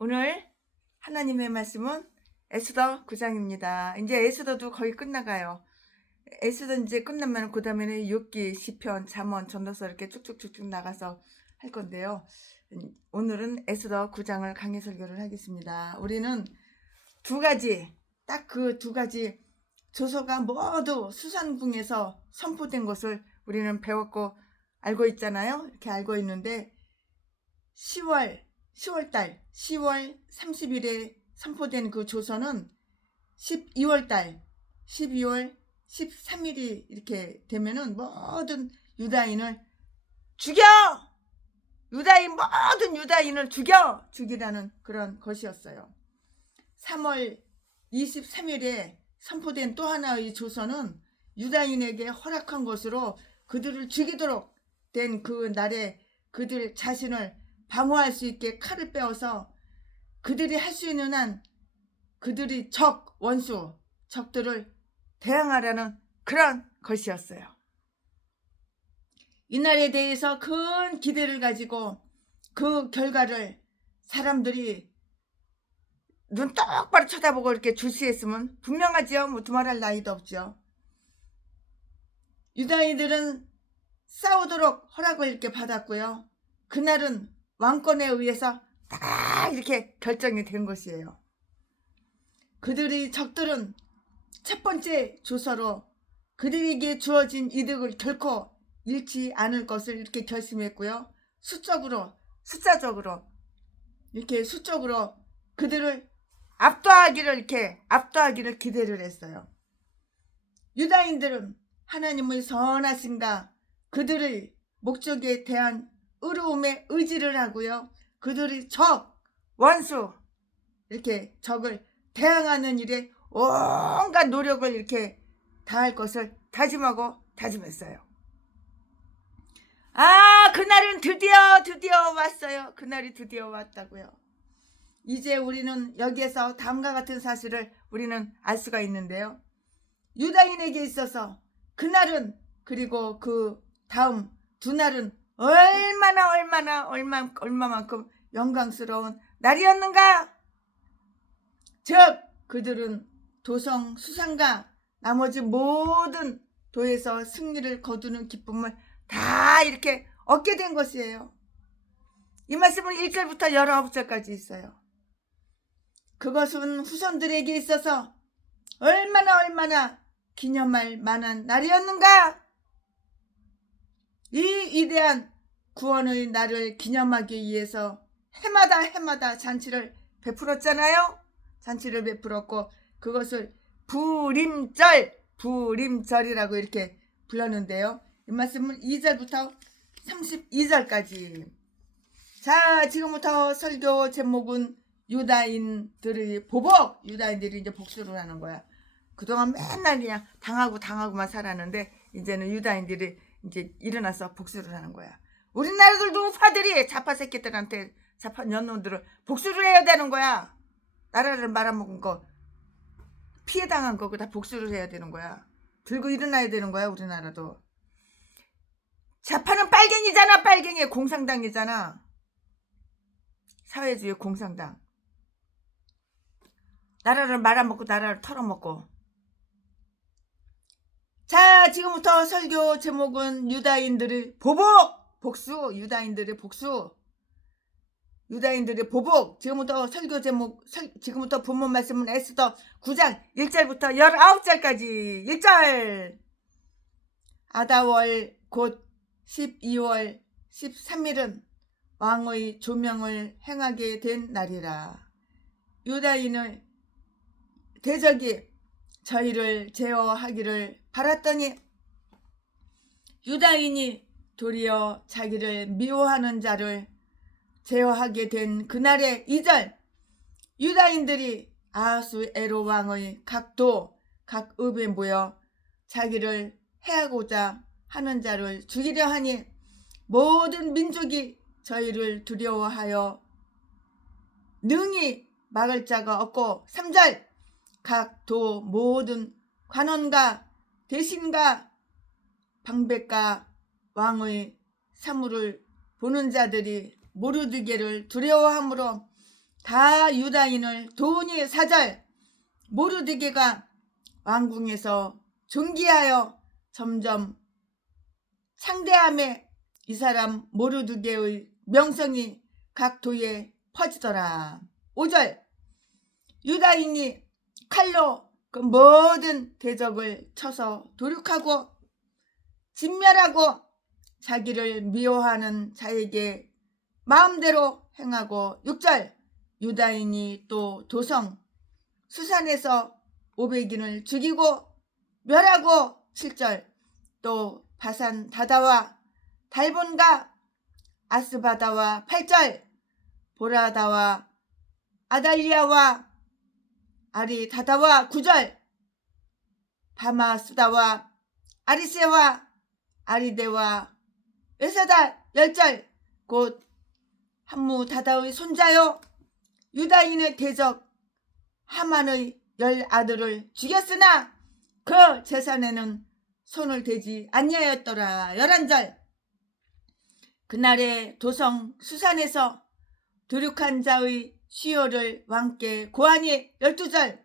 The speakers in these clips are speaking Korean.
오늘 하나님의 말씀은 에스더 9장입니다. 이제 에스더도 거의 끝나가요. 에스더 이제 끝나면 그 다음에는 욥기, 시편, 잠언, 전도서 이렇게 쭉쭉쭉쭉 나가서 할 건데요. 오늘은 에스더 9장을 강의 설교를 하겠습니다. 우리는 두 가지, 딱 그 두 가지 조서가 모두 수산궁에서 선포된 것을 우리는 배웠고 알고 있잖아요. 이렇게 알고 있는데 10월 30일에 선포된 그 조서는 12월 13일이 이렇게 되면은 모든 유다인을 죽여! 모든 유다인을 죽이라는 그런 것이었어요. 3월 23일에 선포된 또 하나의 조서는 유다인에게 허락한 것으로 그들을 죽이도록 된 그 날에 그들 자신을 방어할 수 있게 칼을 빼어서 그들이 할 수 있는 한 그들이 적들을 대항하라는 그런 것이었어요. 이날에 대해서 큰 기대를 가지고 그 결과를 사람들이 눈 똑바로 쳐다보고 이렇게 주시했으면 분명하지요. 뭐 두말할 나위도 없죠. 유다인들은 싸우도록 허락을 이렇게 받았고요. 그날은 왕권에 의해서 다 이렇게 결정이 된 것이에요. 그들의 적들은 첫 번째 조서로 그들에게 주어진 이득을 결코 잃지 않을 것을 이렇게 결심했고요. 숫자적으로 그들을 압도하기를 기대를 했어요. 유다인들은 하나님의 선하심과 그들의 목적에 대한 의로움에 의지를 하고요. 그들의 원수 이렇게 적을 대항하는 일에 온갖 노력을 이렇게 다할 것을 다짐했어요. 그날은 드디어 왔어요. 그날이 드디어 왔다고요. 이제 우리는 여기에서 다음과 같은 사실을 우리는 알 수가 있는데요. 유다인에게 있어서 그날은 그리고 그 다음 두 날은 얼마만큼 영광스러운 날이었는가? 즉 그들은 도성 수상과 나머지 모든 도에서 승리를 거두는 기쁨을 다 이렇게 얻게 된 것이에요. 이 말씀은 1절부터 19절까지 있어요. 그것은 후손들에게 있어서 얼마나 기념할 만한 날이었는가? 이 위대한 구원의 날을 기념하기 위해서 해마다 잔치를 베풀었잖아요. 잔치를 베풀었고 그것을 부림절이라고 이렇게 불렀는데요. 이 말씀은 2절부터 32절까지. 자, 지금부터 설교 제목은 유다인들이 이제 복수를 하는 거야. 그동안 맨날 그냥 당하고만 살았는데 이제는 유다인들이 이제 일어나서 복수를 하는 거야. 우리나라들도 우파들이 좌파 새끼들한테 좌파 년놈들을 복수를 해야 되는 거야. 나라를 말아먹은 거 피해 당한 거 다 복수를 해야 되는 거야. 들고 일어나야 되는 거야. 우리나라도. 좌파는 빨갱이잖아. 공산당이잖아. 사회주의 공산당. 나라를 말아먹고 나라를 털어먹고. 자, 지금부터 설교 제목은 유다인들의 보복. 지금부터 본문 말씀은 에스더 9장 1절부터 19절까지. 1절. 아다월 곧 12월 13일은 왕의 조명을 행하게 된 날이라. 유다인의 대적이 저희를 제어하기를 바랐더니 유다인이 도리어 자기를 미워하는 자를 제어하게 된 그날의 2절. 유다인들이 아하수에로 왕의 각 읍에 모여 자기를 해하고자 하는 자를 죽이려 하니 모든 민족이 저희를 두려워하여 능히 막을 자가 없고. 3절. 각 도 모든 관원과 대신과 방백과 왕의 사물을 보는 자들이 모르드게를 두려워하므로 다 유다인을 도우니 사절 모르드게가 왕궁에서 존귀하여 점점 창대함에 이 사람 모르드게의 명성이 각 도에 퍼지더라. 5절 유다인이 칼로 그 모든 대적을 쳐서 도륙하고 진멸하고 자기를 미워하는 자에게 마음대로 행하고 6절 유다인이 또 도성 수산에서 500인을 죽이고 멸하고 7절 또 바산 다다와 달본과 아스바다와 8절 보라다와 아달리아와 아리다다와 9절 바마수다와 아리세와 아리데와 에사다 10절 곧 함무다다의 손자요 유다인의 대적 하만의 10아들을 죽였으나 그 재산에는 손을 대지 아니하였더라. 11절 그날에 도성 수산에서 도륙한 자의 시효를 왕께 고하니 12절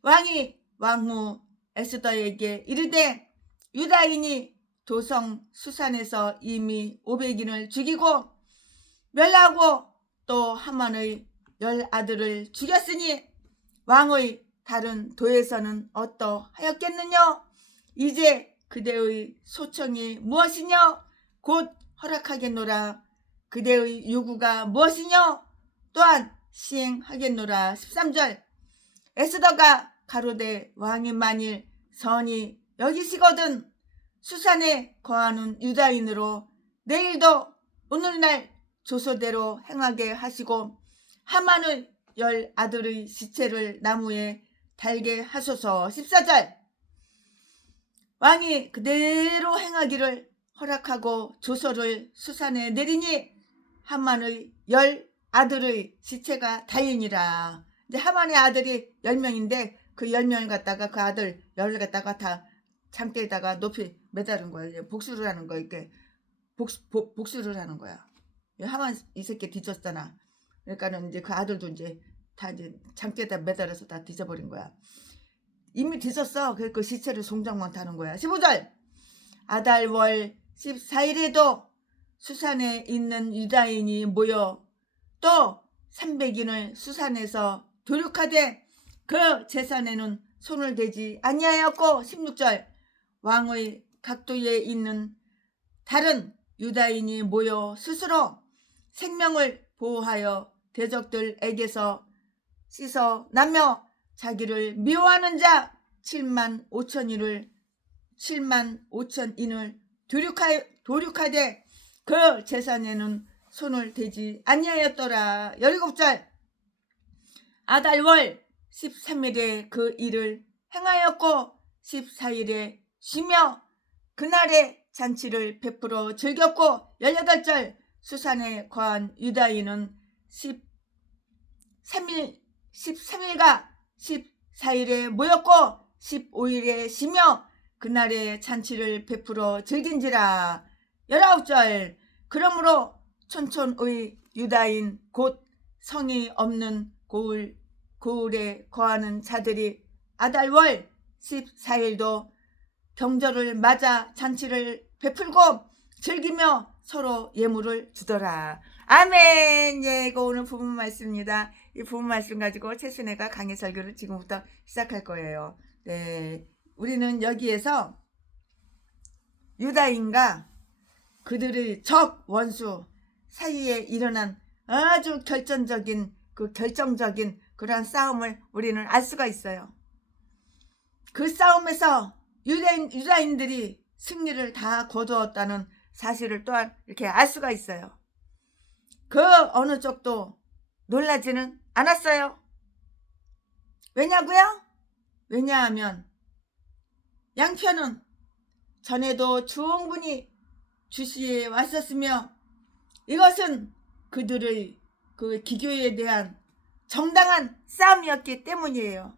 왕이 왕후 에스더에게 이르되 유다인이 도성 수산에서 이미 500인을 죽이고 멸하고 또 하만의 10아들을 죽였으니 왕의 다른 도에서는 어떠하였겠느냐? 이제 그대의 소청이 무엇이냐? 곧 허락하겠노라. 그대의 요구가 무엇이냐? 또한 시행하겠노라. 13절 에스더가 가로되 왕이 만일 선이 여기시거든 수산에 거하는 유다인으로 내일도 오늘날 조소대로 행하게 하시고 하만의 10아들의 시체를 나무에 달게 하소서. 14절 왕이 그대로 행하기를 허락하고 조서를 수산에 내리니 하만의 10아들의 시체가 달리니라. 이제 하만의 아들이 10명인데 그 10명을 갖다가 그 아들 10을 갖다가 다 장대에다가 높이 매달은 거예요. 복수를 하는 거 이렇게 복수를 하는 거야. 하만 이 새끼 뒤졌잖아. 그러니까는 이제 그 아들도 이제 다 이제 장대에다 매달아서 다 뒤져버린 거야. 이미 뒤졌어. 그 시체를 송장만 타는 거야. 15절 아달월 14일에도 수산에 있는 유다인이 모여 또 300인을 수산에서 도륙하되 그 재산에는 손을 대지 아니하였고 16절 왕의 각도에 있는 다른 유다인이 모여 스스로 생명을 보호하여 대적들에게서 씻어나며 자기를 미워하는 자 7만 5천인을 도륙하되 그 재산에는 손을 대지 아니하였더라. 17절 아달월 13일에 그 일을 행하였고 14일에 쉬며 그날에 잔치를 베풀어 즐겼고 18절 수산에 거한 유다인은 13일과 14일에 모였고 15일에 쉬며 그날에 잔치를 베풀어 즐긴지라. 19절 그러므로 촌촌의 유다인 곧 성이 없는 고을에 거하는 자들이 아달월 14일도 경절을 맞아 잔치를 베풀고 즐기며 서로 예물을 주더라. 아멘. 예, 이거 오늘 부분 말씀입니다. 이 부분 말씀 가지고 최순애가 강의 설교를 지금부터 시작할 거예요. 네, 우리는 여기에서 유다인과 그들의 적 원수 사이에 일어난 아주 결정적인 그런 싸움을 우리는 알 수가 있어요. 그 싸움에서 유다인들이 승리를 다 거두었다는 사실을 또한 이렇게 알 수가 있어요. 그 어느 쪽도 놀라지는 않았어요. 왜냐고요? 왜냐하면 양편은 전에도 충분히 주시해 왔었으며 이것은 그들의 그 기교에 대한 정당한 싸움이었기 때문이에요.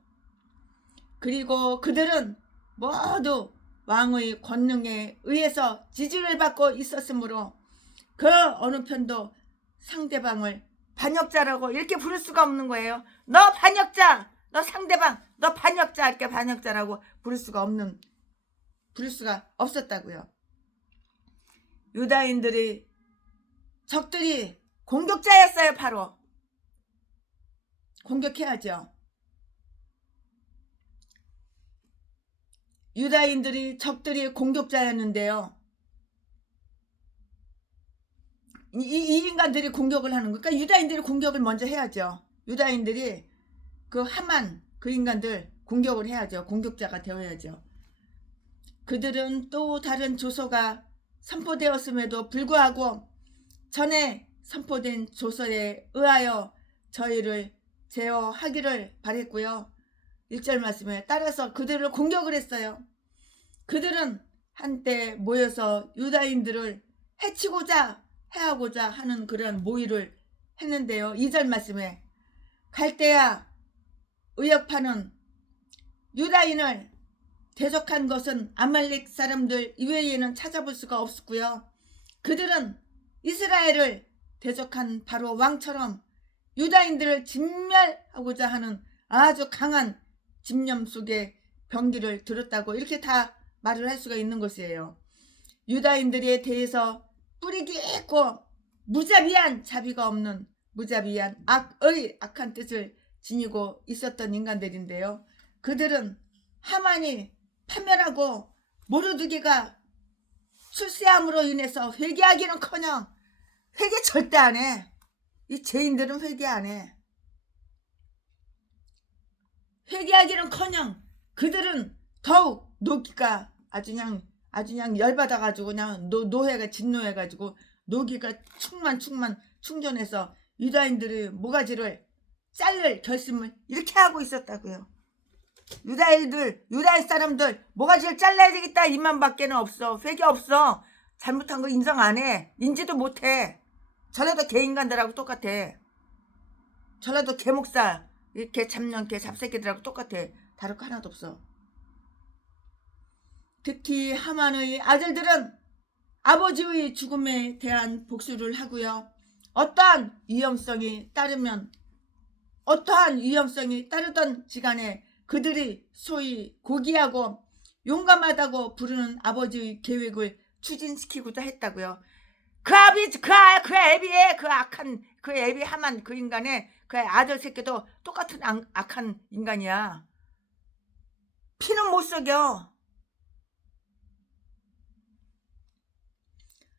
그리고 그들은 모두 왕의 권능에 의해서 지지를 받고 있었으므로 그 어느 편도 상대방을 반역자라고 이렇게 부를 수가 없는 거예요. 너 반역자, 너 상대방, 너 반역자, 이렇게 반역자라고 부를 수가 없었다고요. 유다인들이 적들이 공격자였어요. 바로 공격해야죠. 유다인들이 적들이 공격자였는데요. 이 인간들이 공격을 하는 거니까 유다인들이 공격을 먼저 해야죠. 유다인들이 그 하만 그 인간들 공격을 해야죠. 공격자가 되어야죠. 그들은 또 다른 조서가 선포되었음에도 불구하고 전에 선포된 조서에 의하여 저희를 제어하기를 바랬고요. 1절 말씀에 따라서 그들을 공격을 했어요. 그들은 한때 모여서 유다인들을 해치고자 해하고자 하는 그런 모의를 했는데요. 2절 말씀에 갈대아 의역파는 유다인을 대적한 것은 아말렉 사람들 이외에는 찾아볼 수가 없었고요. 그들은 이스라엘을 대적한 바로 왕처럼 유다인들을 진멸하고자 하는 아주 강한 집념 속에 병기를 들었다고 이렇게 다 말을 할 수가 있는 것이에요. 유다인들에 대해서 뿌리 깊고 무자비한 자비가 없는 무자비한 악한 뜻을 지니고 있었던 인간들인데요. 그들은 하만이 파멸하고 모르드게가 출세함으로 인해서 회개하기는커녕 회개 절대 안 해. 이 죄인들은 회개 안 해. 회개하기는커녕 그들은 더욱 노기가 아주 그냥 열받아가지고 그냥 노해가 진노해가지고 노기가 충전해서 유다인들의 모가지를 자를 결심을 이렇게 하고 있었다고요. 유다인 사람들 모가지를 잘라야 되겠다 이만밖에는 없어. 회개 없어. 잘못한 거 인정 안 해. 인지도 못해. 전라도 개인간들하고 똑같아. 전라도 개목사 이렇게 잡년 개 잡새끼들하고 똑같아. 다를 거 하나도 없어. 특히 하만의 아들들은 아버지의 죽음에 대한 복수를 하고요. 어떠한 위험성이 따르던 시간에 그들이 소위 고귀하고 용감하다고 부르는 아버지의 계획을 추진시키고자 했다고요. 그 애비 하만 그 인간의 그 아들 새끼도 똑같은 악한 인간이야. 피는 못 속여.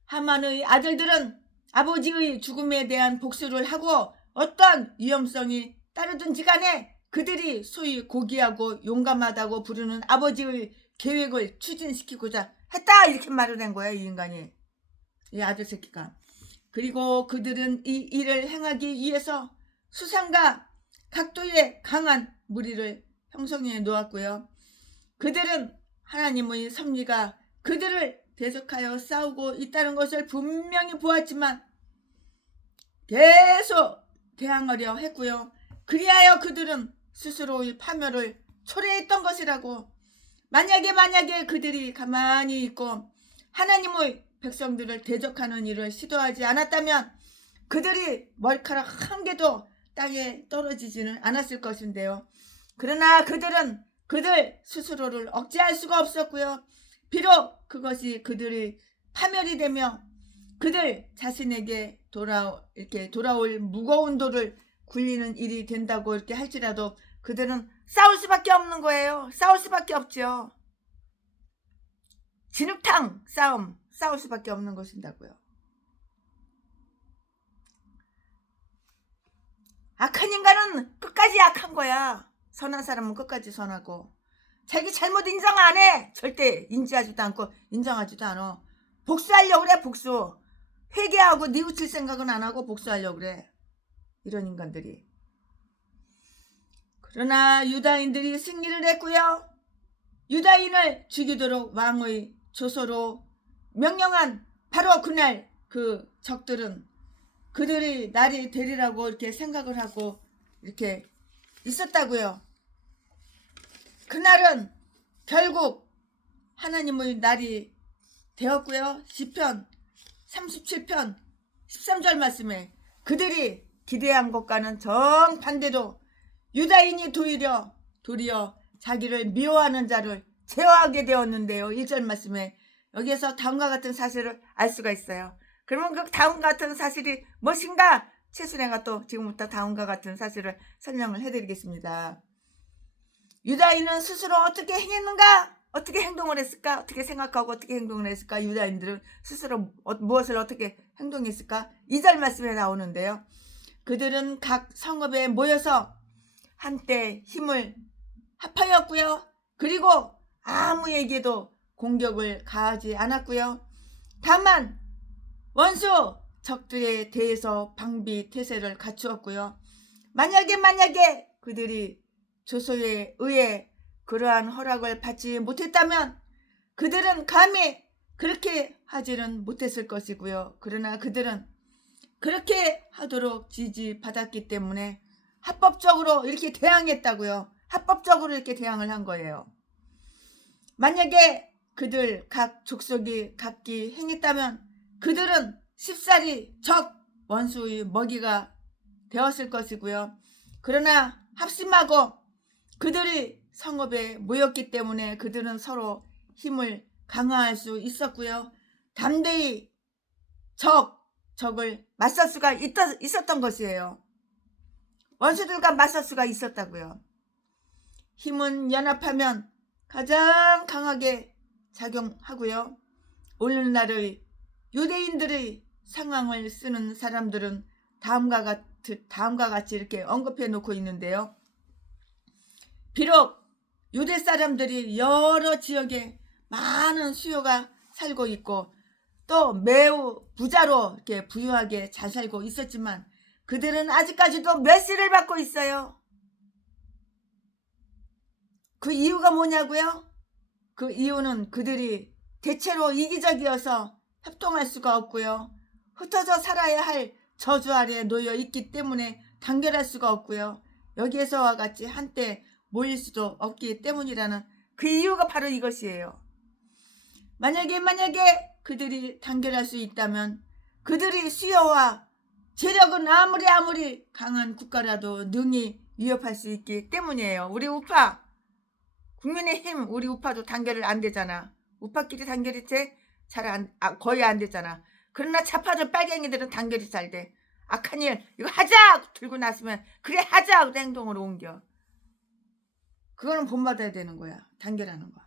하만의 아들들은 아버지의 죽음에 대한 복수를 하고 어떤 위험성이 따르든지 간에 그들이 소위 고귀하고 용감하다고 부르는 아버지의 계획을 추진시키고자 했다 이렇게 말을 한 거야. 이 인간이, 이 아들 새끼가. 그리고 그들은 이 일을 행하기 위해서 수상과 각도의 강한 무리를 형성해 놓았고요. 그들은 하나님의 섭리가 그들을 대적하여 싸우고 있다는 것을 분명히 보았지만 계속 대항하려 했고요. 그리하여 그들은 스스로의 파멸을 초래했던 것이라고. 만약에 그들이 가만히 있고 하나님의 백성들을 대적하는 일을 시도하지 않았다면 그들이 머리카락 한 개도 땅에 떨어지지는 않았을 것인데요. 그러나 그들은 그들 스스로를 억제할 수가 없었고요. 비록 그것이 그들의 파멸이 되며 그들 자신에게 돌아올 무거운 돌을 굴리는 일이 된다고 이렇게 할지라도 그들은 싸울 수밖에 없는 거예요. 싸울 수밖에 없죠. 진흙탕 싸울 수밖에 없는 것인다고요. 악한 인간은 끝까지 악한 거야. 선한 사람은 끝까지 선하고. 자기 잘못 인정 안 해. 절대 인지하지도 않고 인정하지도 않아. 복수하려고 그래. 복수. 회개하고 뉘우칠 생각은 안 하고 복수하려고 그래. 이런 인간들이. 그러나 유다인들이 승리를 했고요. 유다인을 죽이도록 왕의 조서로 명령한 바로 그날 그 적들은 그들이 날이 되리라고 이렇게 생각을 하고 이렇게 있었다고요. 그날은 결국 하나님의 날이 되었고요. 시편 37편 13절 말씀에 그들이 기대한 것과는 정반대로 유다인이 도리어 자기를 미워하는 자를 제어하게 되었는데요. 1절 말씀에 여기에서 다음과 같은 사실을 알 수가 있어요. 그러면 그 다음과 같은 사실이 무엇인가? 최순애가 또 지금부터 다음과 같은 사실을 설명을 해드리겠습니다. 유다인은 스스로 어떻게 행했는가? 어떻게 행동을 했을까? 어떻게 생각하고 어떻게 행동을 했을까? 유다인들은 스스로 무엇을 어떻게 행동했을까? 2절 말씀에 나오는데요. 그들은 각 성읍에 모여서 한때 힘을 합하였고요. 그리고 아무에게도 공격을 가하지 않았고요. 다만 원수 적들에 대해서 방비 태세를 갖추었고요. 만약에 그들이 조소에 의해 그러한 허락을 받지 못했다면 그들은 감히 그렇게 하지는 못했을 것이고요. 그러나 그들은 그렇게 하도록 지지받았기 때문에 합법적으로 이렇게 대항했다고요. 합법적으로 이렇게 대항을 한 거예요. 만약에 그들 각 족속이 각기 행했다면 그들은 쉽사리 적 원수의 먹이가 되었을 것이고요. 그러나 합심하고 그들이 성읍에 모였기 때문에 그들은 서로 힘을 강화할 수 있었고요. 담대히 적을 맞설 수가 있었던 것이에요. 원수들과 맞설 수가 있었다고요. 힘은 연합하면 가장 강하게 작용하고요. 오늘날의 유대인들의 상황을 쓰는 사람들은 다음과 같이 이렇게 언급해 놓고 있는데요. 비록 유대 사람들이 여러 지역에 많은 수요가 살고 있고 또 매우 부자로 이렇게 부유하게 잘 살고 있었지만 그들은 아직까지도 멸시를 받고 있어요. 그 이유가 뭐냐고요? 그 이유는 그들이 대체로 이기적이어서 협동할 수가 없고요. 흩어져 살아야 할 저주 아래에 놓여 있기 때문에 단결할 수가 없고요. 여기에서와 같이 한때 모일 수도 없기 때문이라는 그 이유가 바로 이것이에요. 만약에 그들이 단결할 수 있다면 그들이 수요와 재력은 아무리 강한 국가라도 능히 위협할 수 있기 때문이에요. 우리 우파 국민의힘 우리 우파도 단결을 안 되잖아. 우파끼리 단결이 거의 안 되잖아. 그러나 좌파들 빨갱이들은 단결이 잘 돼. 악한 일 이거 하자 들고 났으면 그래 하자 하고 행동으로 옮겨. 그거는 본받아야 되는 거야. 단결하는 거.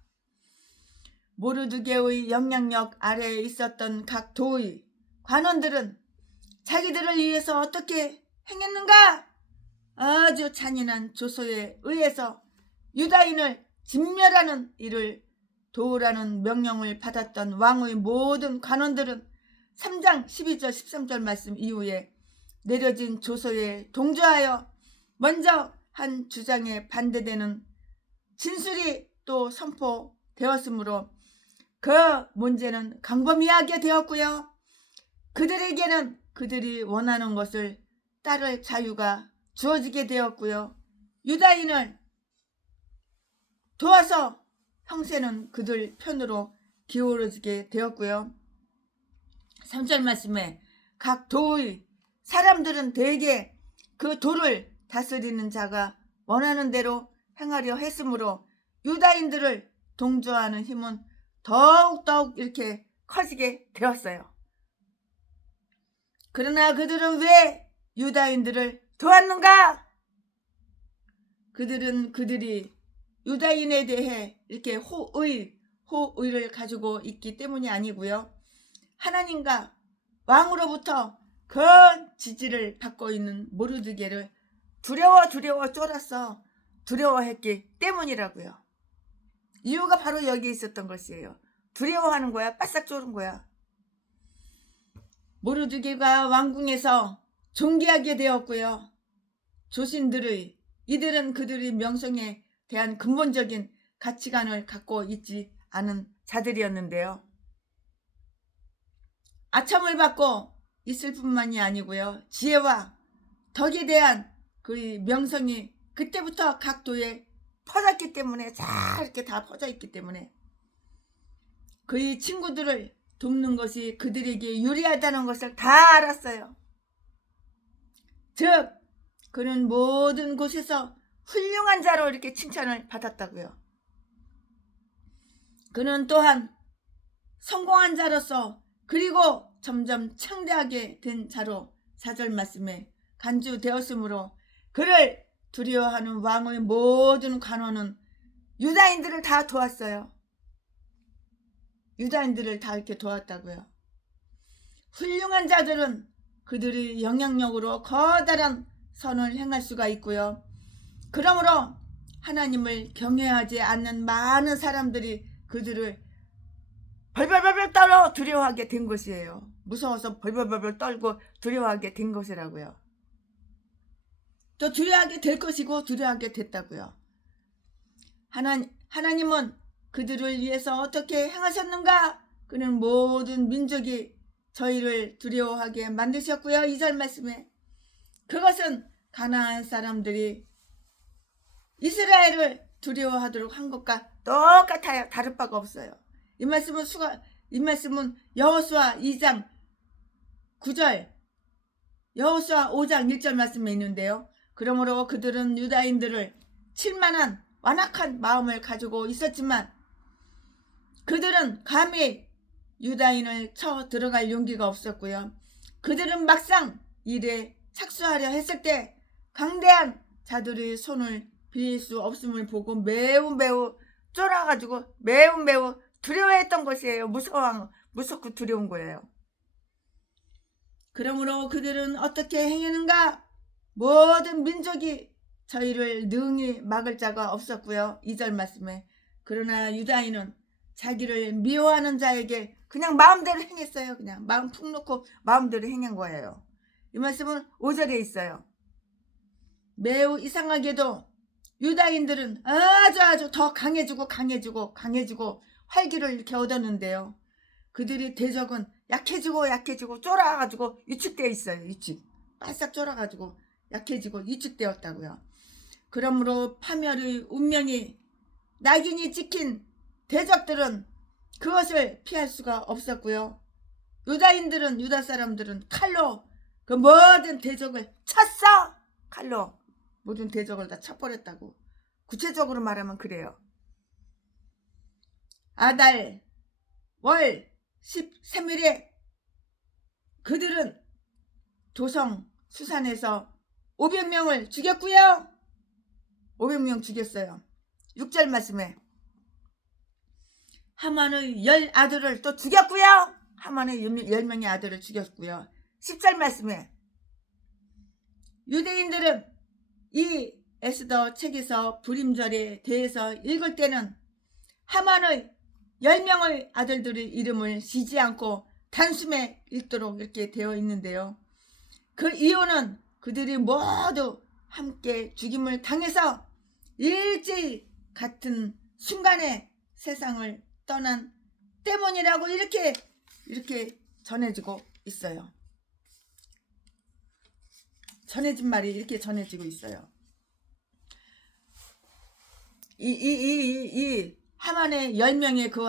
모르드게의 영향력 아래에 있었던 각 도의 관원들은 자기들을 위해서 어떻게 행했는가? 아주 잔인한 조소에 의해서 유다인을 진멸하는 일을 도우라는 명령을 받았던 왕의 모든 관원들은 3장 12절 13절 말씀 이후에 내려진 조서에 동조하여 먼저 한 주장에 반대되는 진술이 또 선포되었으므로 그 문제는 광범위하게 되었고요. 그들에게는 그들이 원하는 것을 따를 자유가 주어지게 되었고요. 유다인을 도와서 형세는 그들 편으로 기울어지게 되었고요. 3절 말씀에 각 도의 사람들은 대개 그 도를 다스리는 자가 원하는 대로 행하려 했으므로 유다인들을 동조하는 힘은 더욱 이렇게 커지게 되었어요. 그러나 그들은 왜 유다인들을 도왔는가? 그들은 그들이 유다인에 대해 이렇게 호의를 가지고 있기 때문이 아니고요. 하나님과 왕으로부터 큰 지지를 받고 있는 모르드게를 두려워 쫄았어. 두려워했기 때문이라고요. 이유가 바로 여기 있었던 것이에요. 두려워하는 거야. 바싹 쫄은 거야. 모르드게가 왕궁에서 존귀하게 되었고요. 이들은 그들의 명성에 대한 근본적인 가치관을 갖고 있지 않은 자들이었는데요. 아첨을 받고 있을 뿐만이 아니고요. 지혜와 덕에 대한 그의 명성이 그때부터 각 도에 퍼졌기 때문에 잘 이렇게 다 퍼져 있기 때문에 그의 친구들을 돕는 것이 그들에게 유리하다는 것을 다 알았어요. 즉 그는 모든 곳에서 훌륭한 자로 이렇게 칭찬을 받았다고요. 그는 또한 성공한 자로서 그리고 점점 창대하게 된 자로 4절 말씀에 간주되었으므로 그를 두려워하는 왕의 모든 관원은 유다인들을 다 도왔어요. 유다인들을 다 이렇게 도왔다고요. 훌륭한 자들은 그들의 영향력으로 커다란 선을 행할 수가 있고요. 그러므로 하나님을 경외하지 않는 많은 사람들이 그들을 벌벌벌벌 떨어 두려워하게 된 것이에요. 무서워서 벌벌벌벌 떨고 두려워하게 된 것이라고요. 또 두려워하게 될 것이고 두려워하게 됐다고요. 하나님은 그들을 위해서 어떻게 행하셨는가? 그는 모든 민족이 저희를 두려워하게 만드셨고요. 2절 말씀에 그것은 가나안 사람들이 이스라엘을 두려워하도록 한 것과 똑같아요. 다를 바가 없어요. 이 말씀은 여호수아 2장 9절, 여호수아 5장 1절 말씀에 있는데요. 그러므로 그들은 유다인들을 칠만한 완악한 마음을 가지고 있었지만 그들은 감히 유다인을 쳐 들어갈 용기가 없었고요. 그들은 막상 일에 착수하려 했을 때 강대한 자들의 손을 빌릴 수 없음을 보고 매우 쫄아가지고 매우 두려워했던 것이에요. 무섭고 두려운 거예요. 그러므로 그들은 어떻게 행했는가? 모든 민족이 저희를 능히 막을 자가 없었고요. 2절 말씀에 그러나 유다인은 자기를 미워하는 자에게 그냥 마음대로 행했어요. 그냥 마음 푹 놓고 마음대로 행한 거예요. 이 말씀은 5절에 있어요. 매우 이상하게도 유다인들은 아주 더 강해지고 활기를 이렇게 얻었는데요. 그들의 대적은 약해지고 쫄아가지고 위축되어 있어요. 바싹 쫄아가지고 약해지고 위축되었다고요. 그러므로 파멸의 운명이 낙인이 찍힌 대적들은 그것을 피할 수가 없었고요. 유다 사람들은 칼로 그 모든 대적을 쳤어. 칼로 모든 대적을 다 쳐버렸다고. 구체적으로 말하면 그래요. 아달 월 13일에 그들은 도성 수산에서 500명을 죽였고요. 500명 죽였어요. 6절 말씀에 하만의 10아들을 또 죽였고요. 하만의 10명의 아들을 죽였고요. 10절 말씀에 유대인들은 이 에스더 책에서 불임절에 대해서 읽을 때는 하만의 10명의 아들들의 이름을 쉬지 않고 단숨에 읽도록 이렇게 되어 있는데요. 그 이유는 그들이 모두 함께 죽임을 당해서 일제히 같은 순간에 세상을 떠난 때문이라고 이렇게 전해지고 있어요. 전해진 말이 이렇게 전해지고 있어요. 이 하만의 10명의 그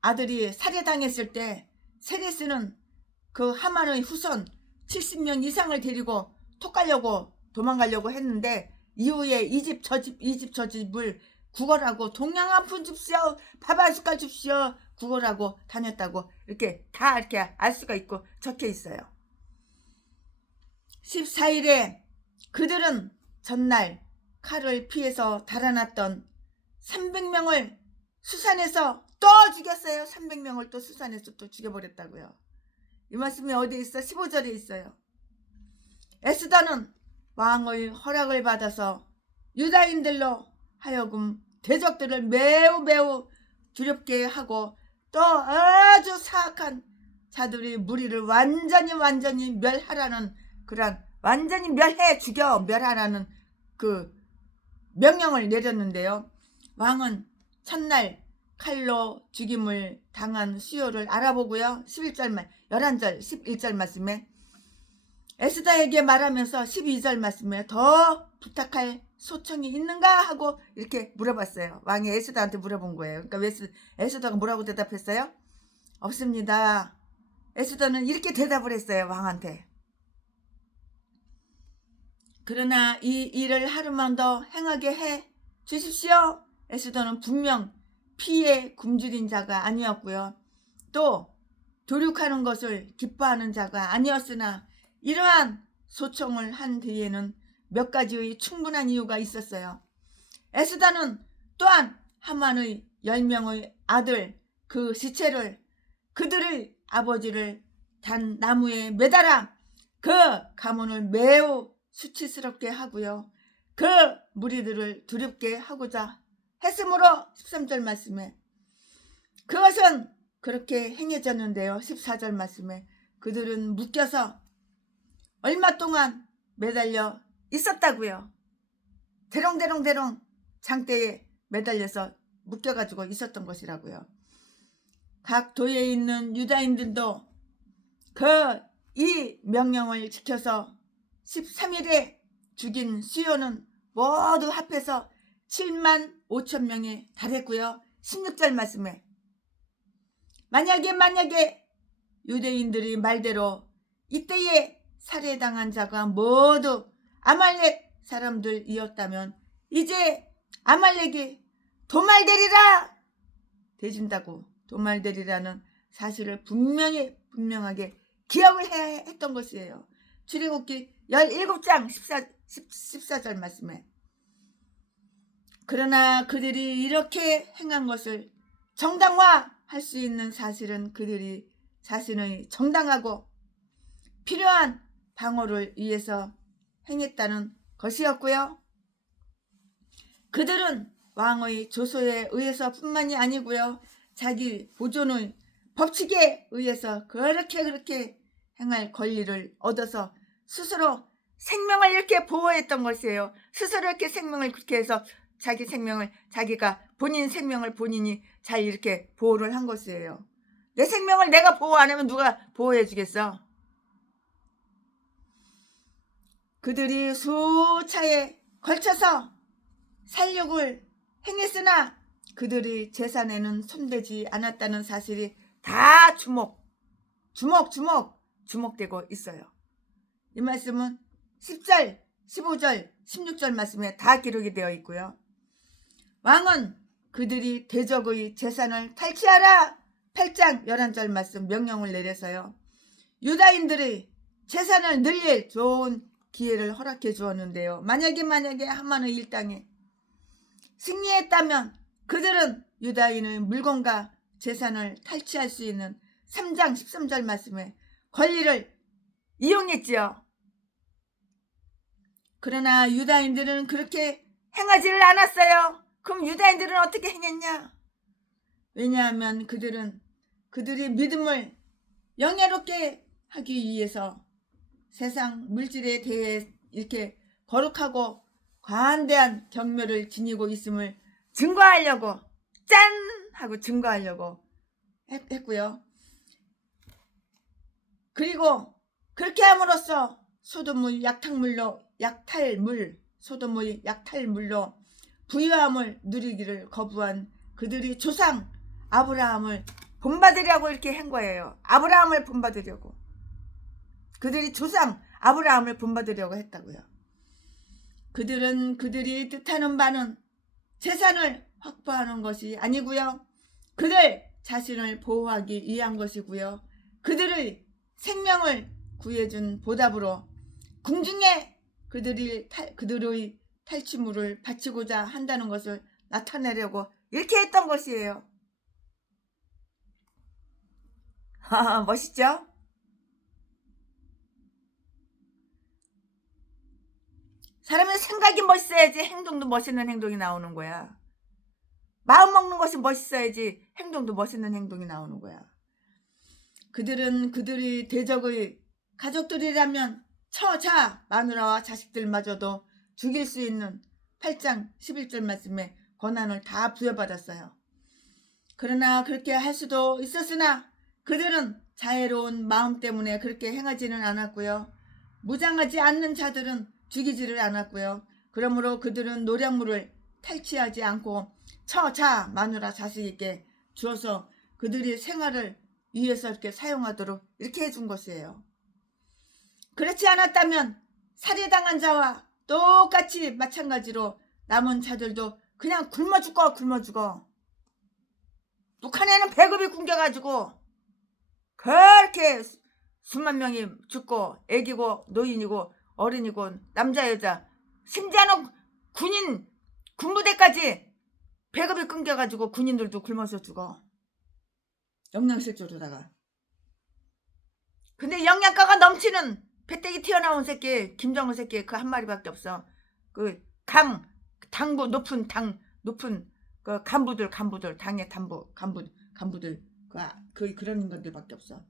아들이 살해당했을 때 세레스는 그 하만의 후손 70명 이상을 데리고 도망가려고 했는데 이후에 이 집 저 집을 구걸하고 동양 한 푼 줍시오, 밥 한 숟갈 줍시오 구걸하고 다녔다고 이렇게 다 이렇게 알 수가 있고 적혀 있어요. 14일에 그들은 전날 칼을 피해서 달아났던 300명을 수산에서 또 죽였어요. 300명을 또 수산에서 또 죽여버렸다고요. 이 말씀이 어디에 있어? 15절에 있어요. 에스더는 왕의 허락을 받아서 유다인들로 하여금 대적들을 매우 두렵게 하고 또 아주 사악한 자들의 무리를 완전히 멸하라는 그런 완전히 멸하라는 그 명령을 내렸는데요. 왕은 첫날 칼로 죽임을 당한 수요를 알아보고요. 11절 11절 말씀에 에스더에게 말하면서 12절 말씀에 더 부탁할 소청이 있는가 하고 이렇게 물어봤어요. 왕이 에스더한테 물어본 거예요. 그러니까 에스더가 뭐라고 대답했어요? 없습니다. 에스더는 이렇게 대답을 했어요. 왕한테. 그러나 이 일을 하루만 더 행하게 해 주십시오. 에스더는 분명 피에 굶주린 자가 아니었고요. 또 도륙하는 것을 기뻐하는 자가 아니었으나 이러한 소청을 한 뒤에는 몇 가지의 충분한 이유가 있었어요. 에스더는 또한 하만의 10명의 아들 그 시체를 그들의 아버지를 단 나무에 매달아 그 가문을 매우 수치스럽게 하고요. 그 무리들을 두렵게 하고자 했으므로 13절 말씀에 그것은 그렇게 행해졌는데요. 14절 말씀에 그들은 묶여서 얼마 동안 매달려 있었다고요. 대롱대롱 장대에 매달려서 묶여가지고 있었던 것이라고요. 각 도에 있는 유다인들도 이 명령을 지켜서 13일에 죽인 수요는 모두 합해서 7만 5천 명에 달했고요. 16절 말씀에 만약에 유대인들이 말대로 이때에 살해당한 자가 모두 아말렉 사람들이었다면 이제 아말렉이 도말되리라 되진다고 도말되리라는 사실을 분명하게 기억을 해야 했던 것이에요. 출애굽기 17장 14절 말씀에 그러나 그들이 이렇게 행한 것을 정당화할 수 있는 사실은 그들이 자신의 정당하고 필요한 방어를 위해서 행했다는 것이었고요. 그들은 왕의 조소에 의해서 뿐만이 아니고요. 자기 보존의 법칙에 의해서 그렇게 행할 권리를 얻어서 스스로 생명을 이렇게 보호했던 것이에요. 스스로 이렇게 생명을 그렇게 해서 자기 생명을 자기가 본인 생명을 본인이 잘 이렇게 보호를 한 것이에요. 내 생명을 내가 보호 안 하면 누가 보호해 주겠어? 그들이 수차에 걸쳐서 살육을 행했으나 그들의 재산에는 손대지 않았다는 사실이 다 주목되고 있어요. 이 말씀은 10절, 15절, 16절 말씀에 다 기록이 되어 있고요. 왕은 그들이 대적의 재산을 탈취하라 8장 11절 말씀 명령을 내려서요. 유다인들의 재산을 늘릴 좋은 기회를 허락해 주었는데요. 만약에 하만의 일당에 승리했다면 그들은 유다인의 물건과 재산을 탈취할 수 있는 3장 13절 말씀에 권리를 이용했지요. 그러나 유다인들은 그렇게 행하지를 않았어요. 그럼 유다인들은 어떻게 행했냐? 왜냐하면 그들의 믿음을 영예롭게 하기 위해서 세상 물질에 대해 이렇게 거룩하고 관대한 경멸을 지니고 있음을 증거하려고 짠! 하고 증거하려고 했고요. 그리고 그렇게 함으로써 소돔의 약탈물로 부유함을 누리기를 거부한 그들이 조상 아브라함을 본받으려고 이렇게 한 거예요. 아브라함을 본받으려고. 그들이 조상 아브라함을 본받으려고 했다고요. 그들이 뜻하는 바는 재산을 확보하는 것이 아니고요. 그들 자신을 보호하기 위한 것이고요. 그들의 생명을 구해준 보답으로 궁중에 그들의 탈취물을 바치고자 한다는 것을 나타내려고 이렇게 했던 것이에요. 멋있죠? 사람의 생각이 멋있어야지 행동도 멋있는 행동이 나오는 거야. 마음 먹는 것이 멋있어야지 행동도 멋있는 행동이 나오는 거야. 그들은 그들의 대적의 가족들이라면 처자 마누라와 자식들마저도 죽일 수 있는 8장 11절 말씀에 권한을 다 부여받았어요. 그러나 그렇게 할 수도 있었으나 그들은 자애로운 마음 때문에 그렇게 행하지는 않았고요. 무장하지 않는 자들은 죽이지를 않았고요. 그러므로 그들은 노략물을 탈취하지 않고 처자 마누라 자식에게 주어서 그들이 생활을 위해서 이렇게 사용하도록 이렇게 해준 것이에요. 그렇지 않았다면 살해당한 자와 똑같이 마찬가지로 남은 자들도 그냥 굶어 죽어. 북한에는 배급이 굶겨가지고 그렇게 수만 명이 죽고 애기고 노인이고 어린이고 남자 여자 심지어는 군인 군부대까지 배급이 끊겨가지고 군인들도 굶어서 죽어. 영양실조로다가. 근데 영양가가 넘치는 배때기 튀어나온 새끼 김정은 새끼 그 한 마리밖에 없어. 그 당부 높은 그 간부들 당의 간부들 그런 것들밖에 없어.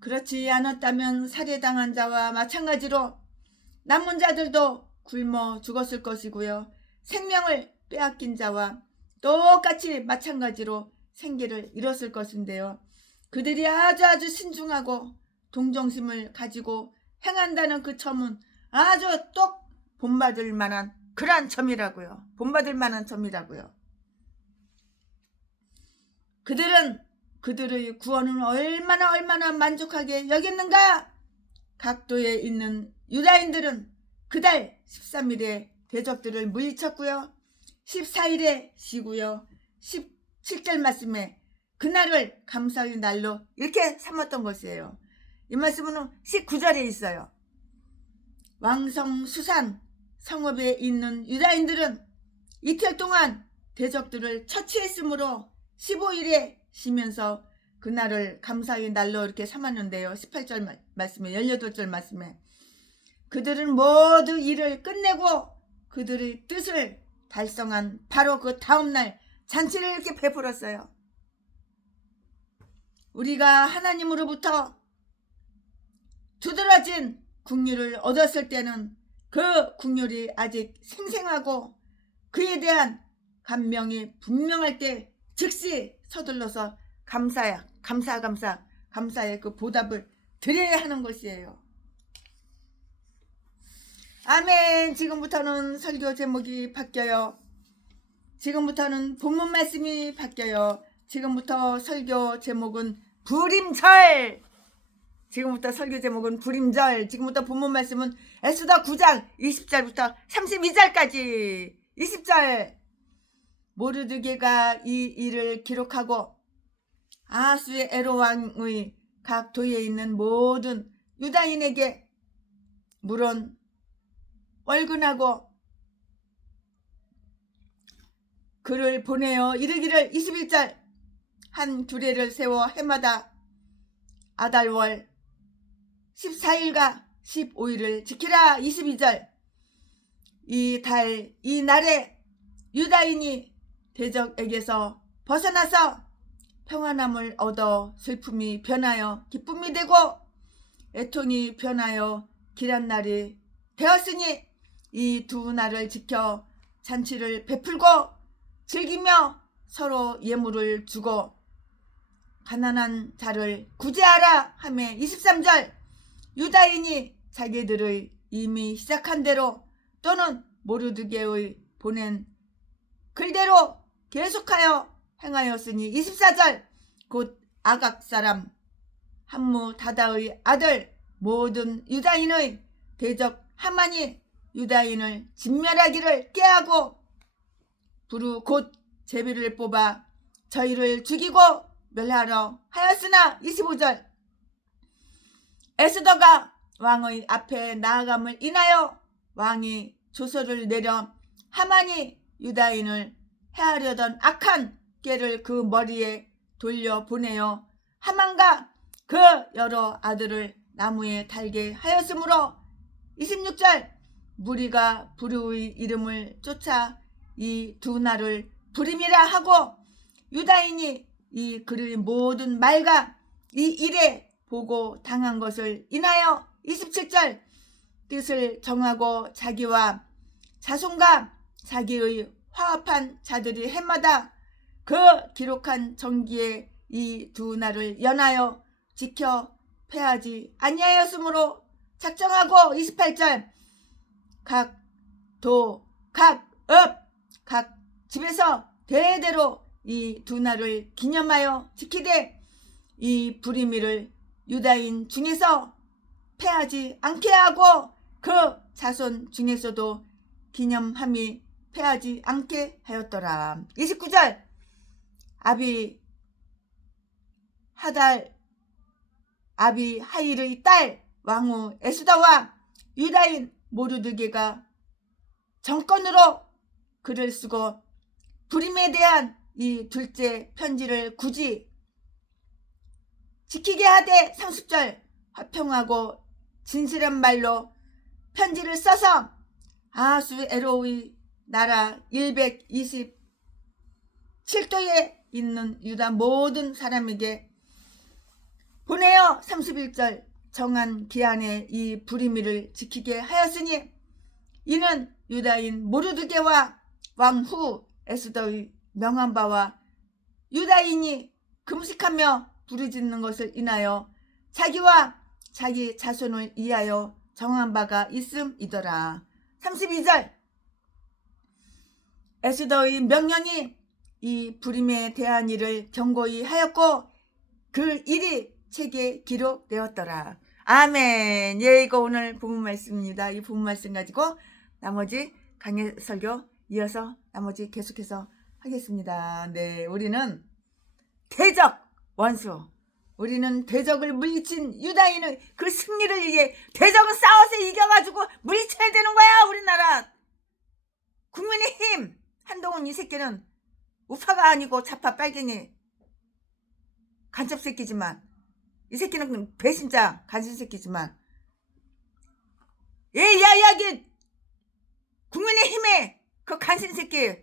그렇지 않았다면 살해당한 자와 마찬가지로 남은 자들도 굶어 죽었을 것이고요. 생명을 빼앗긴 자와 똑같이 마찬가지로 생계를 잃었을 것인데요. 그들이 아주 신중하고 동정심을 가지고 행한다는 그 점은 아주 똑 본받을 만한 그러한 점이라고요. 본받을 만한 점이라고요. 그들은 그들의 구원은 얼마나 만족하게 여겼는가? 각도에 있는 유다인들은 그달 13일에 대적들을 물리쳤고요. 14일에 쉬고요. 17절 말씀에 그날을 감사의 날로 이렇게 삼았던 것이에요. 이 말씀은 19절에 있어요. 왕성 수산 성읍에 있는 유다인들은 이틀 동안 대적들을 처치했으므로 15일에 쉬면서 그날을 감사의 날로 이렇게 삼았는데요. 18절 말씀에 18절 말씀에 그들은 모두 일을 끝내고 그들의 뜻을 달성한 바로 그 다음날 잔치를 이렇게 베풀었어요. 우리가 하나님으로부터 두드러진 긍휼을 얻었을 때는 그 긍휼이 아직 생생하고 그에 대한 감명이 분명할 때 즉시 서둘러서 감사의 그 보답을 드려야 하는 것이에요. 아멘. 지금부터는 설교 제목이 바뀌어요. 지금부터는 본문 말씀이 바뀌어요. 지금부터 설교 제목은 불임절. 지금부터 설교 제목은 불임절. 지금부터 본문 말씀은 에스더 9장 20절부터 32절까지 20절. 모르드게가 이 일을 기록하고 아하스의 에로 왕의 각 도에 있는 모든 유다인에게 물론 월근하고 글을 보내어 이르기를 21절 한 규례를 세워 해마다 아달월 14일과 15일을 지키라. 22절 이 날에 유다인이 대적에게서 벗어나서 평안함을 얻어 슬픔이 변하여 기쁨이 되고 애통이 변하여 길한 날이 되었으니 이 두 날을 지켜 잔치를 베풀고 즐기며 서로 예물을 주고 가난한 자를 구제하라 하며 23절 유다인이 자기들의 이미 시작한 대로 또는 모르드게의 보낸 글대로 계속하여 행하였으니 24절 곧 아각 사람 함무다다의 아들 모든 유다인의 대적 하만이 유다인을 진멸하기를 꾀하고 부르 곧 제비를 뽑아 저희를 죽이고 멸하러 하였으나 25절 에스더가 왕의 앞에 나아감을 인하여 왕이 조서를 내려 하만이 유다인을 해하려던 악한 꾀를 그 머리에 돌려보내어 하만과 그 여러 아들을 나무에 달게 하였으므로 26절 무리가 부르의 이름을 쫓아 이 두 날을 불임이라 하고 유다인이 이 그의 모든 말과 이 일에 보고 당한 것을 인하여 27절 뜻을 정하고 자기와 자손과 자기의 화합한 자들이 해마다 그 기록한 정기에 이 두 날을 연하여 지켜 패하지 아니하였으므로 작정하고 28절 각 도, 각 읍, 각 집에서 대대로 이 두 날을 기념하여 지키되 이 불임이를 유다인 중에서 패하지 않게 하고 그 자손 중에서도 기념함이 패하지 않게 하였더라. 29절 아비하일의 딸 왕후 에스더와 유다인 모르드게가 정권으로 글을 쓰고 불임에 대한 이 둘째 편지를 굳이 지키게 하되 30절 화평하고 진실한 말로 편지를 써서 아수에로의 나라 127도에 있는 유다 모든 사람에게 보내어 31절 정한 기한에 이 불임을 지키게 하였으니 이는 유다인 모르드게와 왕후 에스더의 명한 바와 유다인이 금식하며 부르짖는 것을 인하여 자기와 자기 자손을 위하여 정한 바가 있음이더라. 32절 에스더의 명령이 이 불임에 대한 일을 경고히 하였고 그 일이 책에 기록되었더라. 아멘. 예, 이거 오늘 본문 말씀입니다. 이 본문 말씀 가지고 나머지 강의 설교 이어서 나머지 계속해서 하겠습니다. 네, 우리는 대적 원수, 우리는 대적을 물리친 유다인의 그 승리를 위해 대적은 싸워서 이겨가지고 물리쳐야 되는 거야. 우리나라 국민의힘 한동훈 이 새끼는 우파가 아니고 좌파 빨갱이 간첩 새끼지만 이 새끼는 배신자 간신 새끼지만 야기 국민의힘에 그 간신 새끼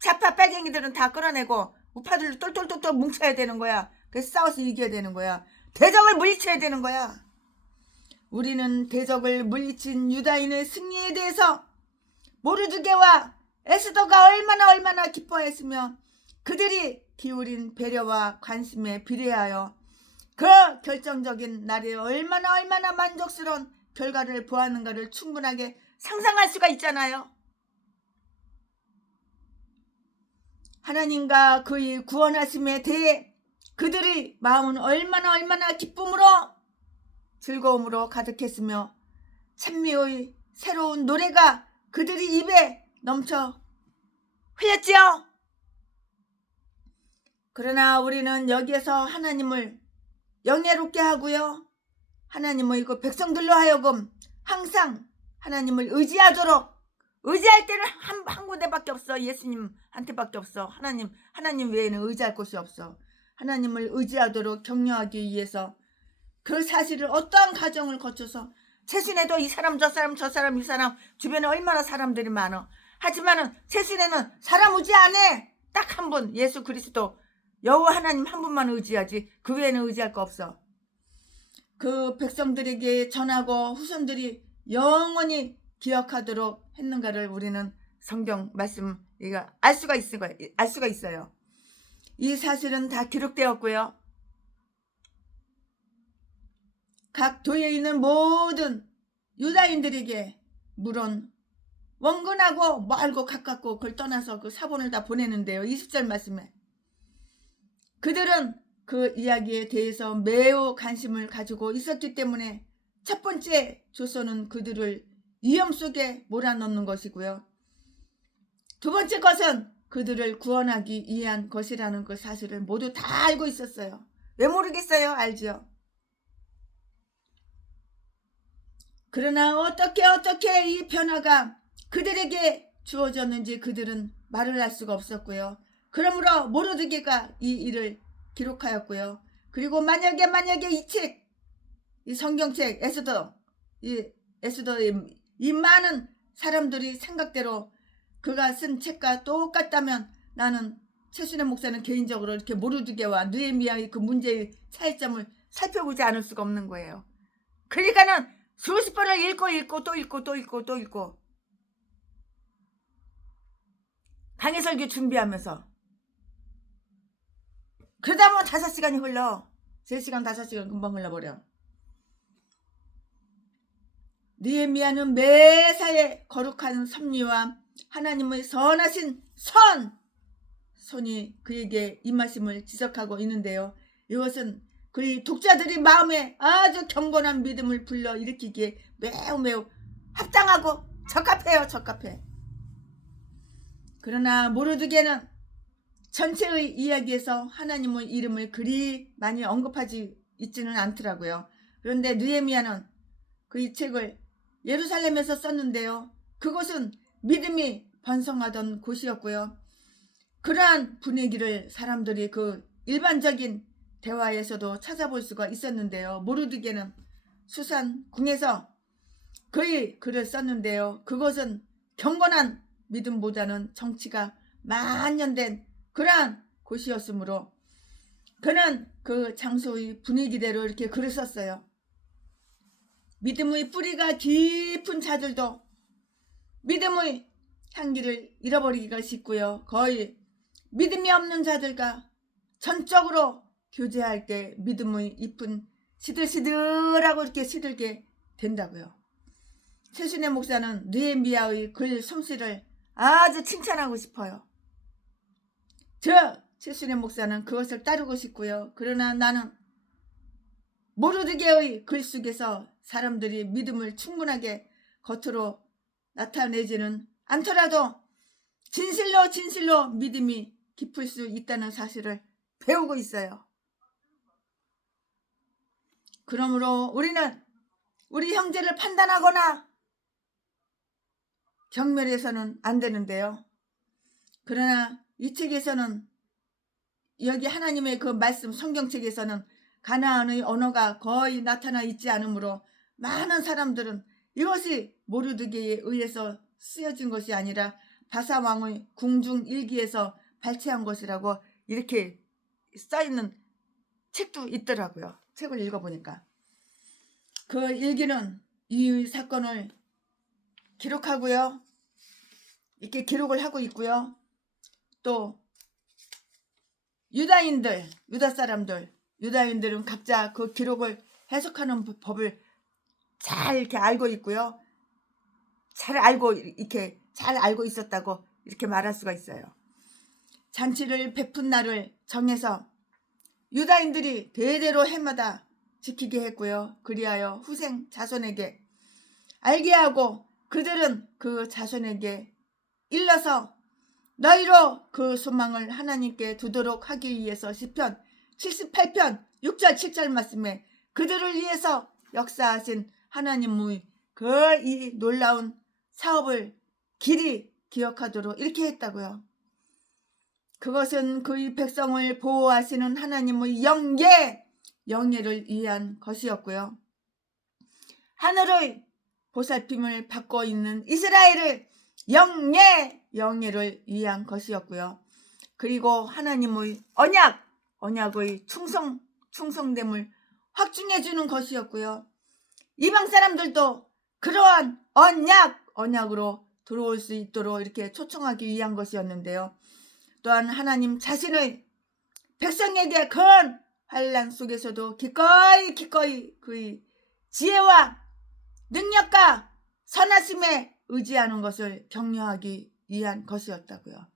좌파 빨갱이들은 다 끌어내고 우파들로 똘똘똘똘 뭉쳐야 되는 거야. 그래서 싸워서 이겨야 되는 거야. 대적을 물리쳐야 되는 거야. 우리는 대적을 물리친 유다인의 승리에 대해서 모르드게와 에스더가 얼마나 기뻐했으며 그들이 기울인 배려와 관심에 비례하여 그 결정적인 날에 얼마나 만족스러운 결과를 보았는가를 충분하게 상상할 수가 있잖아요. 하나님과 그의 구원하심에 대해 그들의 마음은 얼마나 기쁨으로 즐거움으로 가득했으며 찬미의 새로운 노래가 그들의 입에 넘쳐 흘렸지요. 그러나 우리는 여기에서 하나님을 영예롭게 하고요. 하나님의 그 백성들로 하여금 항상 하나님을 의지하도록 의지할 때는 한 군데밖에 없어. 예수님한테밖에 없어. 하나님 외에는 의지할 곳이 없어. 하나님을 의지하도록 격려하기 위해서 그 사실을 어떠한 과정을 거쳐서 최신에도 이 사람 저 사람 이 사람 주변에 얼마나 사람들이 많아. 하지만은 최신에는 사람 의지 안 해. 딱 한 분 예수 그리스도 여호와 하나님 한 분만 의지하지 그 외에는 의지할 거 없어. 그 백성들에게 전하고 후손들이 영원히 기억하도록 했는가를 우리는 성경 말씀 알 수가 있어요. 이 사실은 다 기록되었고요. 각 도에 있는 모든 유다인들에게 물론 원근하고 멀고 가깝고 그걸 떠나서 그 사본을 다 보내는데요. 20절 말씀에 그들은 그 이야기에 대해서 매우 관심을 가지고 있었기 때문에 첫 번째 조서는 그들을 위험 속에 몰아넣는 것이고요. 두 번째 것은 그들을 구원하기 위한 것이라는 그 사실을 모두 다 알고 있었어요. 왜 모르겠어요? 알죠. 그러나 어떻게 이 변화가 그들에게 주어졌는지 그들은 말을 할 수가 없었고요. 그러므로 모르드게가 이 일을 기록하였고요. 그리고 만약에 이 성경책 에스더의 이 많은 사람들이 생각대로 그가 쓴 책과 똑같다면 나는 최순애 목사는 개인적으로 이렇게 모르드게와 느헤미야의 그 문제의 차이점을 살펴보지 않을 수가 없는 거예요. 그러니까는 수십 번을 읽고 또 읽고 강의 설교 준비하면서 그러다 보면 5시간이 흘러. 3시간 5시간 금방 흘러버려. 느헤미야는 매사에 거룩한 섭리와 하나님의 선하신 손이 그에게 임하심을 지적하고 있는데요. 이것은 그의 독자들의 마음에 아주 경건한 믿음을 불러일으키기에 매우 합당하고 적합해요. 적합해. 그러나 모르드게는 전체의 이야기에서 하나님의 이름을 그리 많이 언급하지 있지는 않더라고요. 그런데 느헤미야는 그 이 책을 예루살렘에서 썼는데요. 그곳은 믿음이 번성하던 곳이었고요. 그러한 분위기를 사람들이 그 일반적인 대화에서도 찾아볼 수가 있었는데요. 모르드게는 수산궁에서 그의 글을 썼는데요. 그것은 경건한 믿음보다는 정치가 만연된 그러한 곳이었으므로 그는 그 장소의 분위기대로 이렇게 글을 썼어요. 믿음의 뿌리가 깊은 자들도 믿음의 향기를 잃어버리기가 쉽고요. 거의 믿음이 없는 자들과 전적으로 교제할 때 믿음의 잎은 시들시들하고 이렇게 시들게 된다고요. 최순애 목사는 느헤미야의 글 솜씨를 아주 칭찬하고 싶어요. 저 최순애 목사는 그것을 따르고 싶고요. 그러나 나는 모르드게의 글 속에서 사람들이 믿음을 충분하게 겉으로 나타내지는 않더라도 진실로 믿음이 깊을 수 있다는 사실을 배우고 있어요. 그러므로 우리는 우리 형제를 판단하거나 경멸해서는 안 되는데요. 그러나 이 책에서는 여기 하나님의 그 말씀 성경책에서는 가나안의 언어가 거의 나타나 있지 않으므로 많은 사람들은 이것이 모르드게에 의해서 쓰여진 것이 아니라 바사왕의 궁중일기에서 발췌한 것이라고 이렇게 써있는 책도 있더라고요. 책을 읽어보니까 그 일기는 이 사건을 기록하고요. 이렇게 기록을 하고 있고요. 또 유다인들은 각자 그 기록을 해석하는 법을 잘 이렇게 알고 있고요. 잘 알고 있었다고 이렇게 말할 수가 있어요. 잔치를 베푼 날을 정해서 유다인들이 대대로 해마다 지키게 했고요. 그리하여 후생 자손에게 알게 하고 그들은 그 자손에게 일러서 너희로 그 소망을 하나님께 두도록 하기 위해서 시편 78편 6절 7절 말씀에 그들을 위해서 역사하신 하나님의 그 이 놀라운 사업을 길이 기억하도록 이렇게 했다고요. 그것은 그의 백성을 보호하시는 하나님의 영예를 위한 것이었고요. 하늘의 보살핌을 받고 있는 이스라엘을 영예를 위한 것이었고요. 그리고 하나님의 언약의 충성됨을 확증해 주는 것이었고요. 이방 사람들도 그러한 언약으로 들어올 수 있도록 이렇게 초청하기 위한 것이었는데요. 또한 하나님 자신의 백성에게 큰 환난 속에서도 기꺼이 그의 지혜와 능력과 선하심에 의지하는 것을 격려하기 위한 것이었다고요.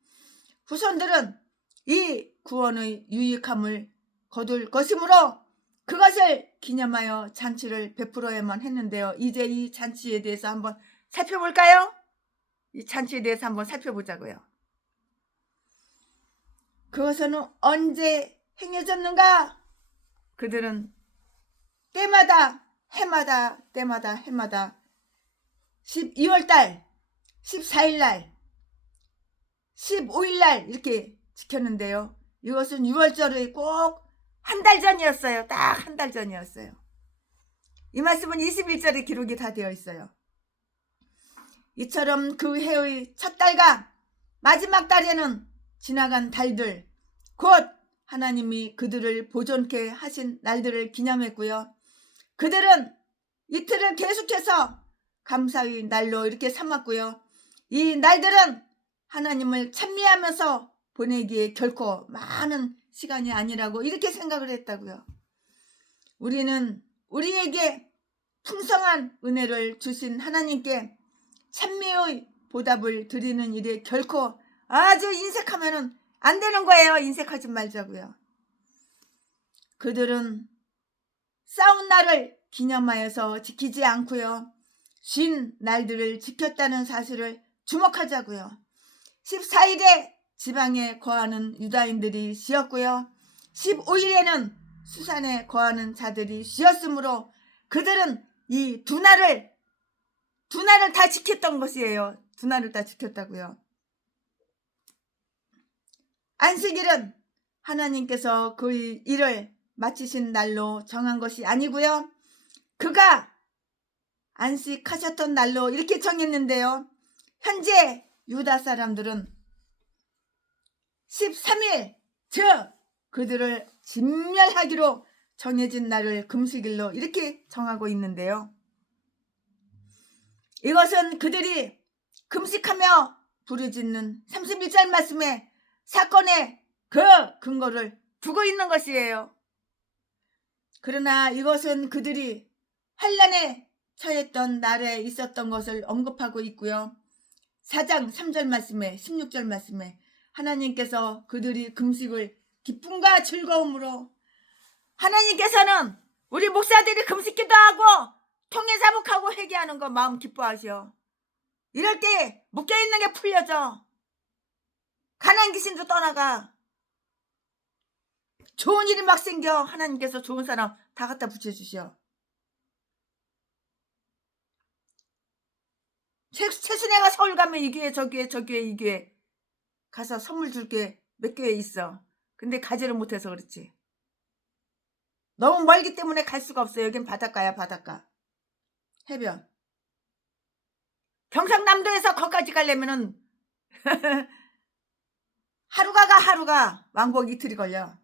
후손들은 이 구원의 유익함을 거둘 것이므로 그것을 기념하여 잔치를 베풀어야만 했는데요. 이제 이 잔치에 대해서 한번 살펴볼까요? 이 잔치에 대해서 한번 살펴보자고요. 그것은 언제 행해졌는가? 그들은 해마다 12월달 14일날 15일날 이렇게 지켰는데요. 이것은 6월절의 꼭 한 달 전이었어요. 딱 한 달 전이었어요. 이 말씀은 21절에 기록이 다 되어 있어요. 이처럼 그 해의 첫 달과 마지막 달에는 지나간 달들 곧 하나님이 그들을 보존케 하신 날들을 기념했고요. 그들은 이틀을 계속해서 감사의 날로 이렇게 삼았고요. 이 날들은 하나님을 찬미하면서 보내기에 결코 많은 시간이 아니라고 이렇게 생각을 했다고요. 우리는 우리에게 풍성한 은혜를 주신 하나님께 찬미의 보답을 드리는 일에 결코 아주 인색하면 안 되는 거예요. 인색하지 말자고요. 그들은 싸운 날을 기념하여서 지키지 않고요. 쉰 날들을 지켰다는 사실을 주목하자고요. 14일에 지방에 거하는 유다인들이 쉬었고요. 15일에는 수산에 거하는 자들이 쉬었으므로 그들은 이 두 날을 다 지켰던 것이에요. 두 날을 다 지켰다고요. 안식일은 하나님께서 그의 일을 마치신 날로 정한 것이 아니고요. 그가 안식하셨던 날로 이렇게 정했는데요. 현재 유다 사람들은 13일, 즉 그들을 진멸하기로 정해진 날을 금식일로 이렇게 정하고 있는데요. 이것은 그들이 금식하며 부르짖는 31절 말씀에 사건의 그 근거를 두고 있는 것이에요. 그러나 이것은 그들이 환난에 처했던 날에 있었던 것을 언급하고 있고요. 4장 3절 말씀에 16절 말씀에 하나님께서 그들이 금식을 기쁨과 즐거움으로, 하나님께서는 우리 목사들이 금식기도 하고 통회사복하고 회개하는 거 마음 기뻐하셔. 이럴 때 묶여있는 게 풀려져. 가난 귀신도 떠나가. 좋은 일이 막 생겨. 하나님께서 좋은 사람 다 갖다 붙여주셔. 최순애가 서울 가면 이 교회 저 교회 저 교회 이 교회 가서 선물 줄게 몇 교회 있어. 근데 가지를 못해서 그렇지. 너무 멀기 때문에 갈 수가 없어요. 여긴 바닷가야, 바닷가. 해변. 경상남도에서 거기까지 가려면은 하루가 왕복 이틀이 걸려.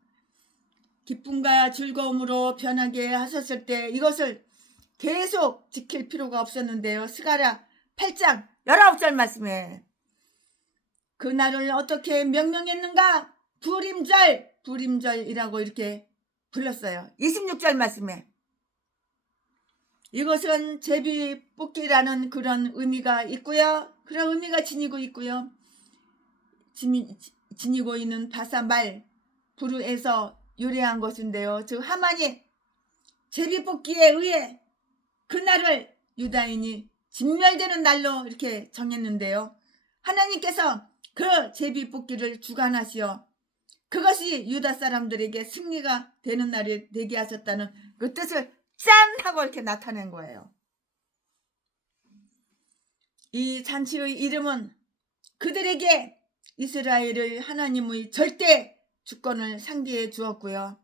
기쁨과 즐거움으로 변하게 하셨을 때 이것을 계속 지킬 필요가 없었는데요. 스가랴 8장 19절 말씀에 그날을 어떻게 명명했는가? 부림절이라고 이렇게 불렀어요. 26절 말씀에 이것은 제비 뽑기라는 그런 의미가 있고요. 그런 의미가 지니고 있고요. 지니고 있는 바사말 부르에서 유래한 것인데요. 즉 하만이 제비 뽑기에 의해 그날을 유다인이 진멸되는 날로 이렇게 정했는데요. 하나님께서 그 제비 뽑기를 주관하시어 그것이 유다 사람들에게 승리가 되는 날이 되게 하셨다는 그 뜻을 짠 하고 이렇게 나타낸 거예요. 이 잔치의 이름은 그들에게 이스라엘의 하나님의 절대 주권을 상기해 주었고요.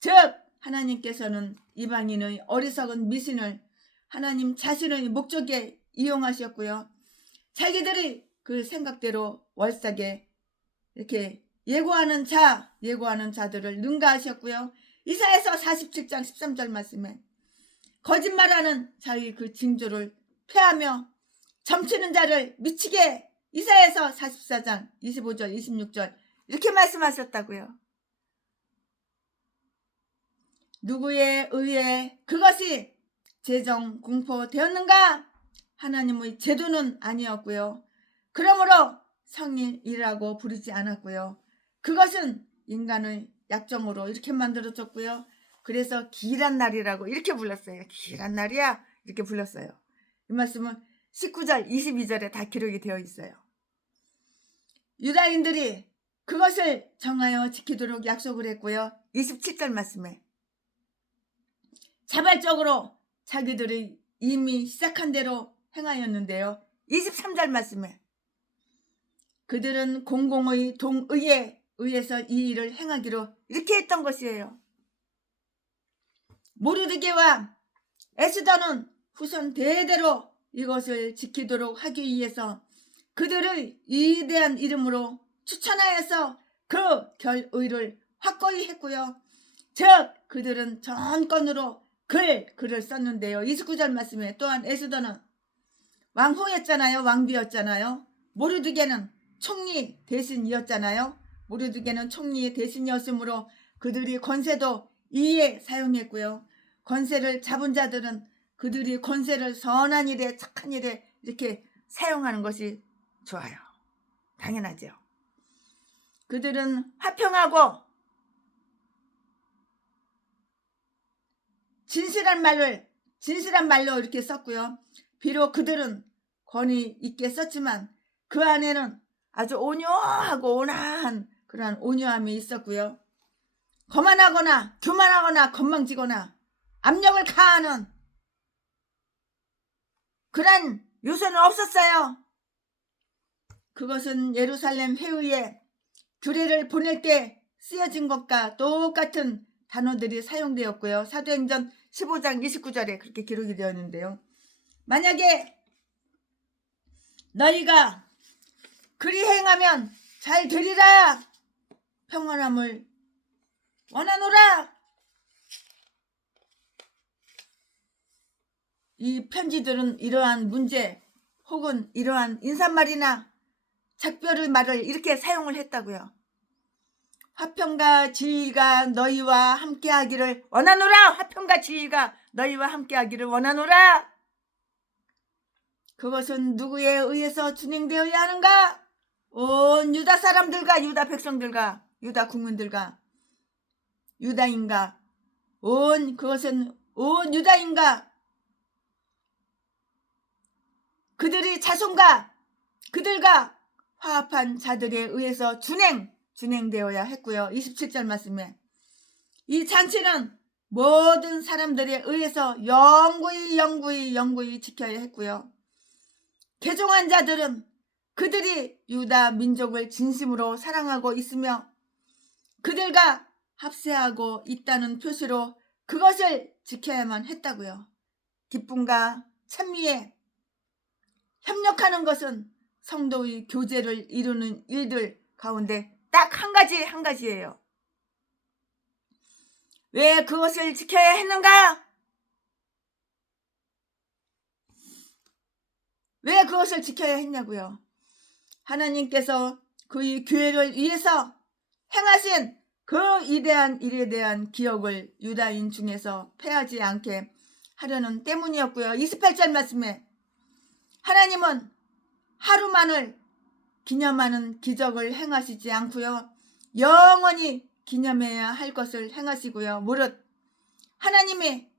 즉 하나님께서는 이방인의 어리석은 미신을 하나님 자신의 목적에 이용하셨고요. 자기들이 그 생각대로 월삭에 이렇게 예고하는 자들을 능가하셨고요. 이사야서 47장 13절 말씀에 거짓말하는 자의 그 징조를 폐하며 점치는 자를 미치게 이사야서 44장 25절 26절 이렇게 말씀하셨다고요. 누구에 의해 그것이 재정 공포되었는가? 하나님의 제도는 아니었고요. 그러므로 성일이라고 부르지 않았고요. 그것은 인간의 약점으로 이렇게 만들어졌고요. 그래서 기란 날이라고 이렇게 불렀어요. 기란 날이야 이렇게 불렀어요. 이 말씀은 19절 22절에 다 기록이 되어 있어요. 유다인들이 그것을 정하여 지키도록 약속을 했고요. 27절 말씀에 자발적으로 자기들이 이미 시작한 대로 행하였는데요. 23절 말씀에 그들은 공공의 동의에 의해서 이 일을 행하기로 이렇게 했던 것이에요. 모르드게와 에스더는 후손 대대로 이것을 지키도록 하기 위해서 그들의 위대한 이름으로 추천하여서 그 결의를 확고히 했고요. 즉 그들은 전권으로 글을 썼는데요. 29절 말씀에 또한 에스더는 왕후였잖아요. 왕비였잖아요. 모르드게는 총리 대신이었잖아요. 모르드게는 총리 대신이었으므로 그들이 권세도 이에 사용했고요. 권세를 잡은 자들은 그들이 권세를 선한 일에 착한 일에 이렇게 사용하는 것이 좋아요. 당연하죠. 그들은 화평하고 진실한 말로 이렇게 썼고요. 비록 그들은 권위 있게 썼지만 그 안에는 아주 온유하고 온화한 그러한 온유함이 있었고요. 거만하거나 교만하거나 건망지거나 압력을 가하는 그런 요소는 없었어요. 그것은 예루살렘 회의에 규례를 보낼 때 쓰여진 것과 똑같은 단어들이 사용되었고요. 사도행전 15장 29절에 그렇게 기록이 되었는데요. 만약에 너희가 그리 행하면 잘 되리라, 평안함을 원하노라. 이 편지들은 이러한 문제 혹은 이러한 인사말이나 작별의 말을 이렇게 사용을 했다고요. 화평과 진리가 너희와 함께하기를 원하노라. 화평과 진리가 너희와 함께하기를 원하노라. 그것은 누구에 의해서 진행되어야 하는가? 온 유다 사람들과 유다 백성들과 유다 국민들과 유다인가? 그것은 온 유다인가? 그들의 자손과 그들과 화합한 자들에 의해서 진행되어야 했고요. 27절 말씀에 이 잔치는 모든 사람들에 의해서 영구히 지켜야 했고요. 개종한 자들은 그들이 유다 민족을 진심으로 사랑하고 있으며 그들과 합세하고 있다는 표시로 그것을 지켜야만 했다고요. 기쁨과 찬미에 협력하는 것은 성도의 교제를 이루는 일들 가운데 딱 한 가지예요. 왜 그것을 지켜야 했는가? 왜 그것을 지켜야 했냐고요. 하나님께서 그의 교회를 위해서 행하신 그 위대한 일에 대한 기억을 유다인 중에서 패하지 않게 하려는 때문이었고요. 28절 말씀에 하나님은 하루만을 기념하는 기적을 행하시지 않고요. 영원히 기념해야 할 것을 행하시고요. 무릇 하나님이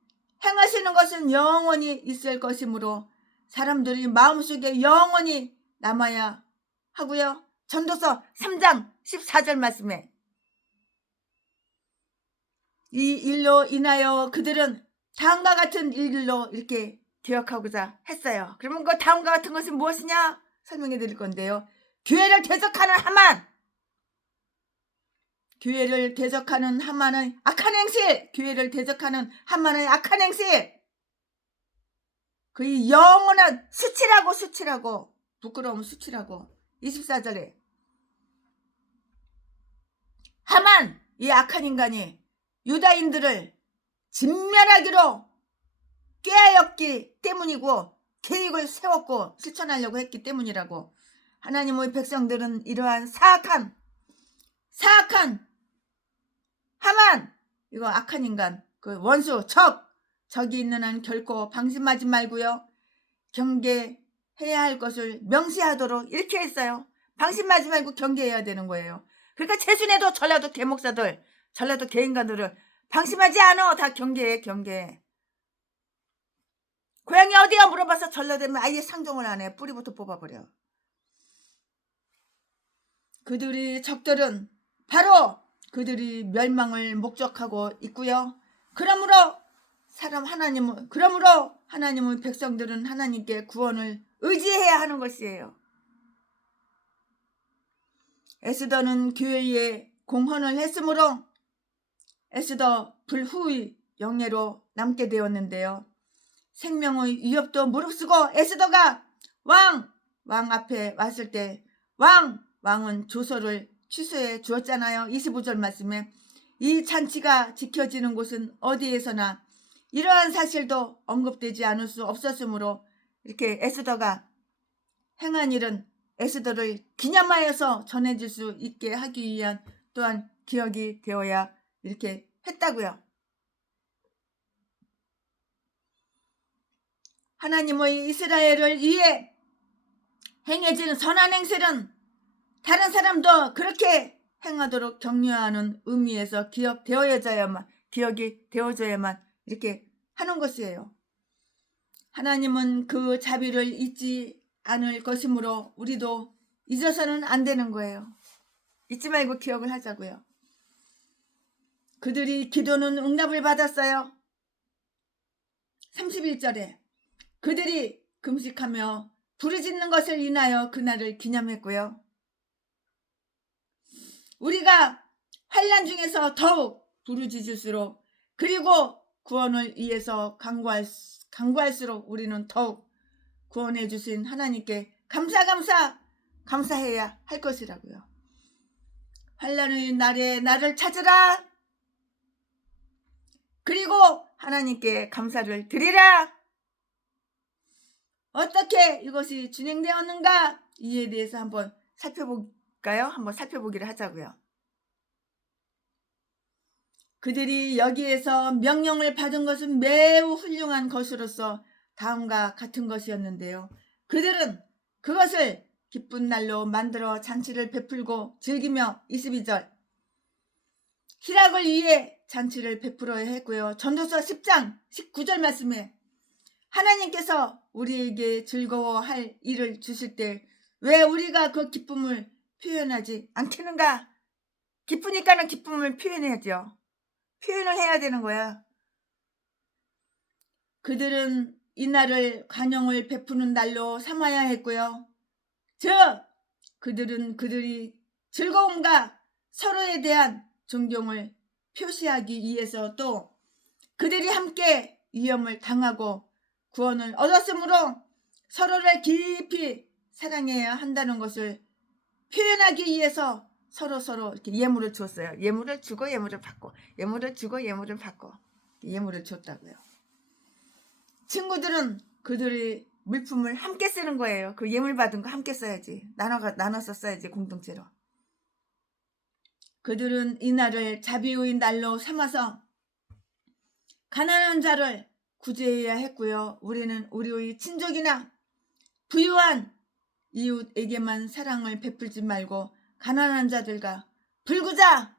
행하시는 것은 영원히 있을 것이므로 사람들이 마음속에 영원히 남아야 하고요. 전도서 3장 14절 말씀에 이 일로 인하여 그들은 다음과 같은 일들로 이렇게 기억하고자 했어요. 그러면 그 다음과 같은 것은 무엇이냐? 설명해 드릴 건데요. 교회를 대적하는 하만, 교회를 대적하는 하만의 악한 행실, 교회를 대적하는 하만의 악한 행실, 그의 영원한 수치라고 부끄러움 수치라고 24절에 하만, 이 악한 인간이 유다인들을 진멸하기로 꾀하였기 때문이고 계획을 세웠고 실천하려고 했기 때문이라고. 하나님의 백성들은 이러한 사악한 하만, 이거 악한 인간, 그 원수 적이 있는 한 결코 방심하지 말고요. 경계해야 할 것을 명시하도록 이렇게 했어요. 방심하지 말고 경계해야 되는 거예요. 그러니까 최순애도 전라도 개목사들, 전라도 개인간들을 방심하지 않아. 다 경계해. 고향이 어디야 물어봐서 전라도면 아예 상종을 안 해. 뿌리부터 뽑아버려. 그들의 적들은 바로 그들이 멸망을 목적하고 있고요. 그러므로 하나님의 백성들은 하나님께 구원을 의지해야 하는 것이에요. 에스더는 교회에 공헌을 했으므로 에스더 불후의 영예로 남게 되었는데요. 생명의 위협도 무릅쓰고 에스더가 왕 앞에 왔을 때 왕은 조서를 취소해 주었잖아요. 25절 말씀에 이 잔치가 지켜지는 곳은 어디에서나 이러한 사실도 언급되지 않을 수 없었으므로 이렇게 에스더가 행한 일은 에스더를 기념하여서 전해질 수 있게 하기 위한 또한 기억이 되어야 이렇게 했다고요. 하나님의 이스라엘을 위해 행해진 선한 행실은 다른 사람도 그렇게 행하도록 격려하는 의미에서 기억이 되어져야만 이렇게 하는 것이에요. 하나님은 그 자비를 잊지 않을 것이므로 우리도 잊어서는 안 되는 거예요. 잊지 말고 기억을 하자고요. 그들이 기도는 응답을 받았어요. 31절에 그들이 금식하며 부르짖는 것을 인하여 그날을 기념했고요. 우리가 환난 중에서 더욱 부르짖을수록 그리고 구원을 위해서 간구할수록 우리는 더욱 구원해 주신 하나님께 감사해야 할 것이라고요. 환난의 날에 나를 찾으라. 그리고 하나님께 감사를 드리라. 어떻게 이것이 진행되었는가? 이에 대해서 한번 살펴볼까요? 한번 살펴보기를 하자고요. 그들이 여기에서 명령을 받은 것은 매우 훌륭한 것으로서 다음과 같은 것이었는데요. 그들은 그것을 기쁜 날로 만들어 잔치를 베풀고 즐기며 22절 희락을 위해 잔치를 베풀어야 했고요. 전도서 10장 19절 말씀에 하나님께서 우리에게 즐거워할 일을 주실 때 왜 우리가 그 기쁨을 표현하지 않겠는가? 기쁘니까는 기쁨을 표현해야죠. 표현을 해야 되는 거야. 그들은 이날을 관용을 베푸는 날로 삼아야 했고요. 즉 그들은 그들이 즐거움과 서로에 대한 존경을 표시하기 위해서 또 그들이 함께 위험을 당하고 구원을 얻었으므로 서로를 깊이 사랑해야 한다는 것을 표현하기 위해서 서로 이렇게 예물을 줬어요. 예물을 주고 예물을 받고 예물을 주고 예물을 받고 예물을 줬다고요. 친구들은 그들의 물품을 함께 쓰는 거예요. 그 예물 받은 거 함께 써야지. 나눠서 써야지 공동체로. 그들은 이날을 자비의 날로 삼아서 가난한 자를 구제해야 했고요. 우리는 우리의 친족이나 부유한 이웃에게만 사랑을 베풀지 말고 가난한 자들과 불구자,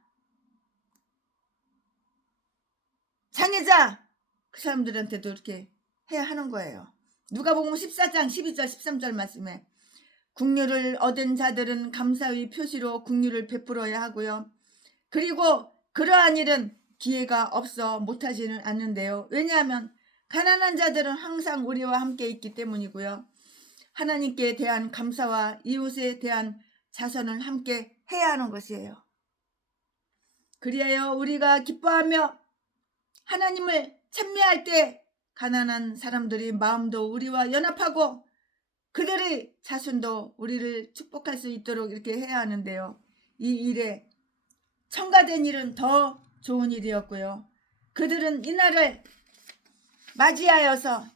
장애자 그 사람들한테도 이렇게 해야 하는 거예요. 누가복음 14장 12절 13절 말씀에 긍휼을 얻은 자들은 감사의 표시로 긍휼을 베풀어야 하고요. 그리고 그러한 일은 기회가 없어 못하지는 않는데요. 왜냐하면 가난한 자들은 항상 우리와 함께 있기 때문이고요. 하나님께 대한 감사와 이웃에 대한 자선을 함께 해야 하는 것이에요. 그리하여 우리가 기뻐하며 하나님을 찬미할 때 가난한 사람들이 마음도 우리와 연합하고 그들의 자손도 우리를 축복할 수 있도록 이렇게 해야 하는데요. 이 일에 첨가된 일은 더 좋은 일이었고요. 그들은 이날을 맞이하여서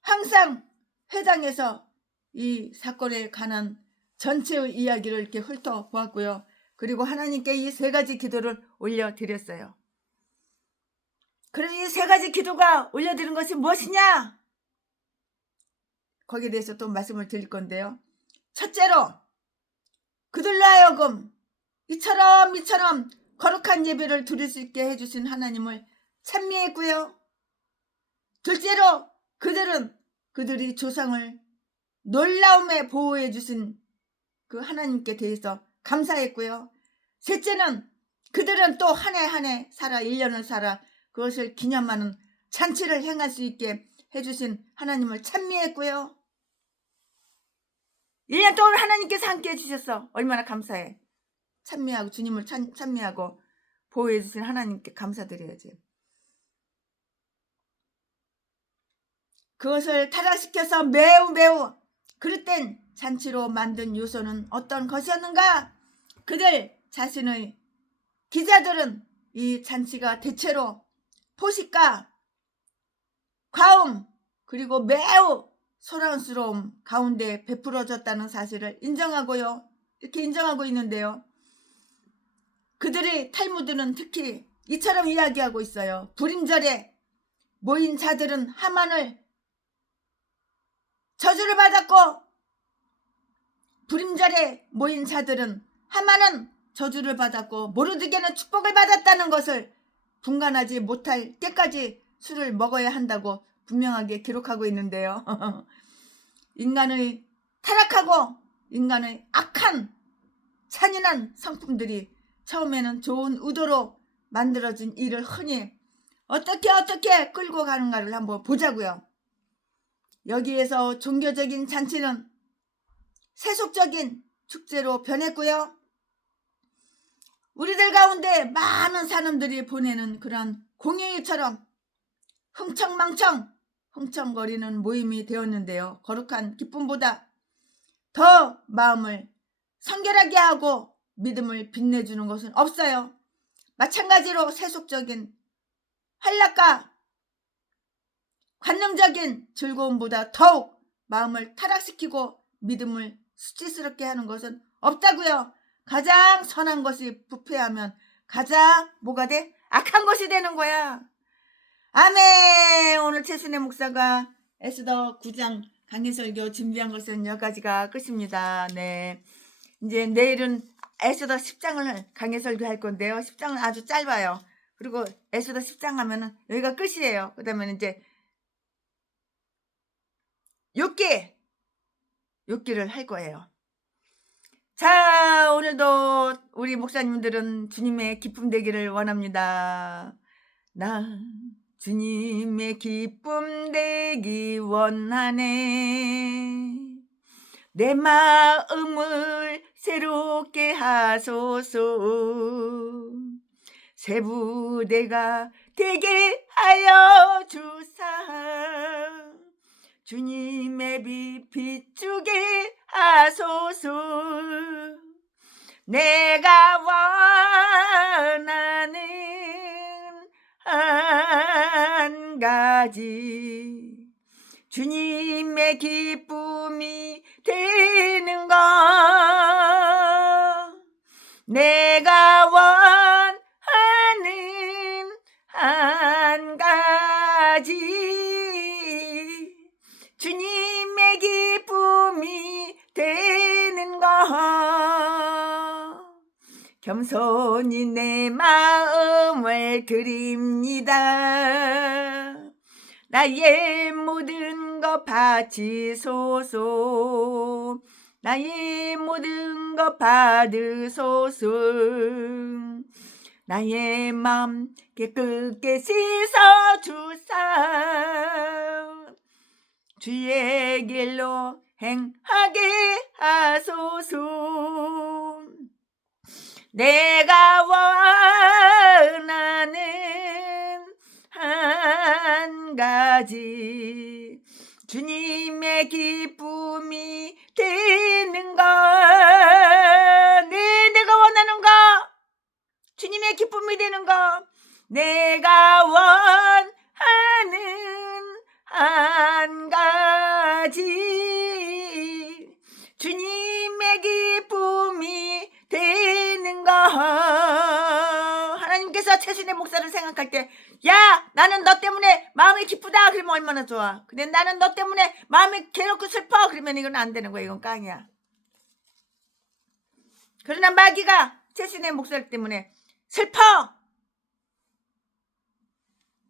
항상 회당에서 이 사건에 관한 전체의 이야기를 이렇게 훑어보았고요. 그리고 하나님께 이 세 가지 기도를 올려드렸어요. 그럼 이 세 가지 기도가 올려드린 것이 무엇이냐? 거기에 대해서 또 말씀을 드릴 건데요. 첫째로 그들로 하여금 이처럼 거룩한 예배를 드릴 수 있게 해주신 하나님을 찬미했고요. 둘째로 그들은 그들이 조상을 놀라움에 보호해 주신 그 하나님께 대해서 감사했고요. 셋째는 그들은 또 한 해 한 해 살아 1년을 살아 그것을 기념하는 잔치를 행할 수 있게 해주신 하나님을 찬미했고요. 1년 동안 하나님께서 함께 해주셨어. 얼마나 감사해. 찬미하고 주님을 찬미하고 보호해 주신 하나님께 감사드려야지. 그것을 타락시켜서 매우 그릇된 잔치로 만든 요소는 어떤 것이었는가? 그들 자신의 기자들은 이 잔치가 대체로 포식과 과음 그리고 매우 소란스러움 가운데 베풀어졌다는 사실을 인정하고요. 이렇게 인정하고 있는데요. 그들의 탈무드는 특히 이처럼 이야기하고 있어요. 불임절에 모인 자들은 하만을 저주를 받았고 불임절에 모인 자들은 하만은 저주를 받았고 모르드게는 축복을 받았다는 것을 분간하지 못할 때까지 술을 먹어야 한다고 분명하게 기록하고 있는데요. 인간의 타락하고 인간의 악한 잔인한 성품들이 처음에는 좋은 의도로 만들어진 일을 흔히 어떻게 끌고 가는가를 한번 보자고요. 여기에서 종교적인 잔치는 세속적인 축제로 변했고요. 우리들 가운데 많은 사람들이 보내는 그런 공휴일처럼 흥청거리는 모임이 되었는데요. 거룩한 기쁨보다 더 마음을 성결하게 하고 믿음을 빛내주는 것은 없어요. 마찬가지로 세속적인 활락과 관능적인 즐거움보다 더욱 마음을 타락시키고 믿음을 수치스럽게 하는 것은 없다고요. 가장 선한 것이 부패하면 가장 뭐가 돼? 악한 것이 되는 거야. 아멘. 오늘 최순애 목사가 에스더 9장 강해설교 준비한 것은 여기까지가 끝입니다. 네, 이제 내일은 에스더 10장을 강해설교 할 건데요. 10장은 아주 짧아요. 그리고 에스더 10장 하면은 여기가 끝이에요. 그 다음에 이제 욥기를 할 거예요. 자, 오늘도 우리 목사님들은 주님의 기쁨 되기를 원합니다. 나 주님의 기쁨 되기 원하네. 내 마음을 새롭게 하소서. 새 부대가 되게 하여 주사. 주님의 빛 비추게 하소서. 내가 원하는 한 가지 주님의 기쁨이 되는 것. 내가 원하는 한 가지 주님의 기쁨이 되는 것. 겸손히 내 마음을 드립니다. 나의 모든 것 바치소서. 나의 모든 것 받으소서. 나의 맘 깨끗게 씻어주사. 주의 길로 행하게 하소서. 내가 원하는 한 가지 주님의 기쁨이 되는 것. 내가 원하는 것 주님의 기쁨이 되는 것. 내가 원하는 한 가지 주님의 기쁨이 되는 것. 하나님께서 최순애 목사를 생각할 때, 야, 나는 너 때문에 마음이 기쁘다 그러면 얼마나 좋아. 근데 나는 너 때문에 마음이 괴롭고 슬퍼 그러면 이건 안 되는 거야. 이건 깡이야. 그러나 마귀가 최순애 목사 때문에 슬퍼,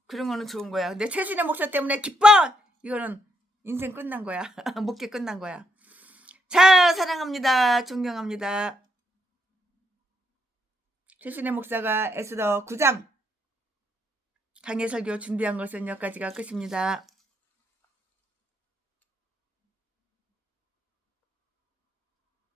그런 거는 좋은 거야. 근데 최순애 목사 때문에 기뻐, 이거는 인생 끝난 거야. 목회 끝난 거야. 자, 사랑합니다. 존경합니다. 최순애 목사가 에스더 9장 강해 설교 준비한 것은 여기까지가 끝입니다.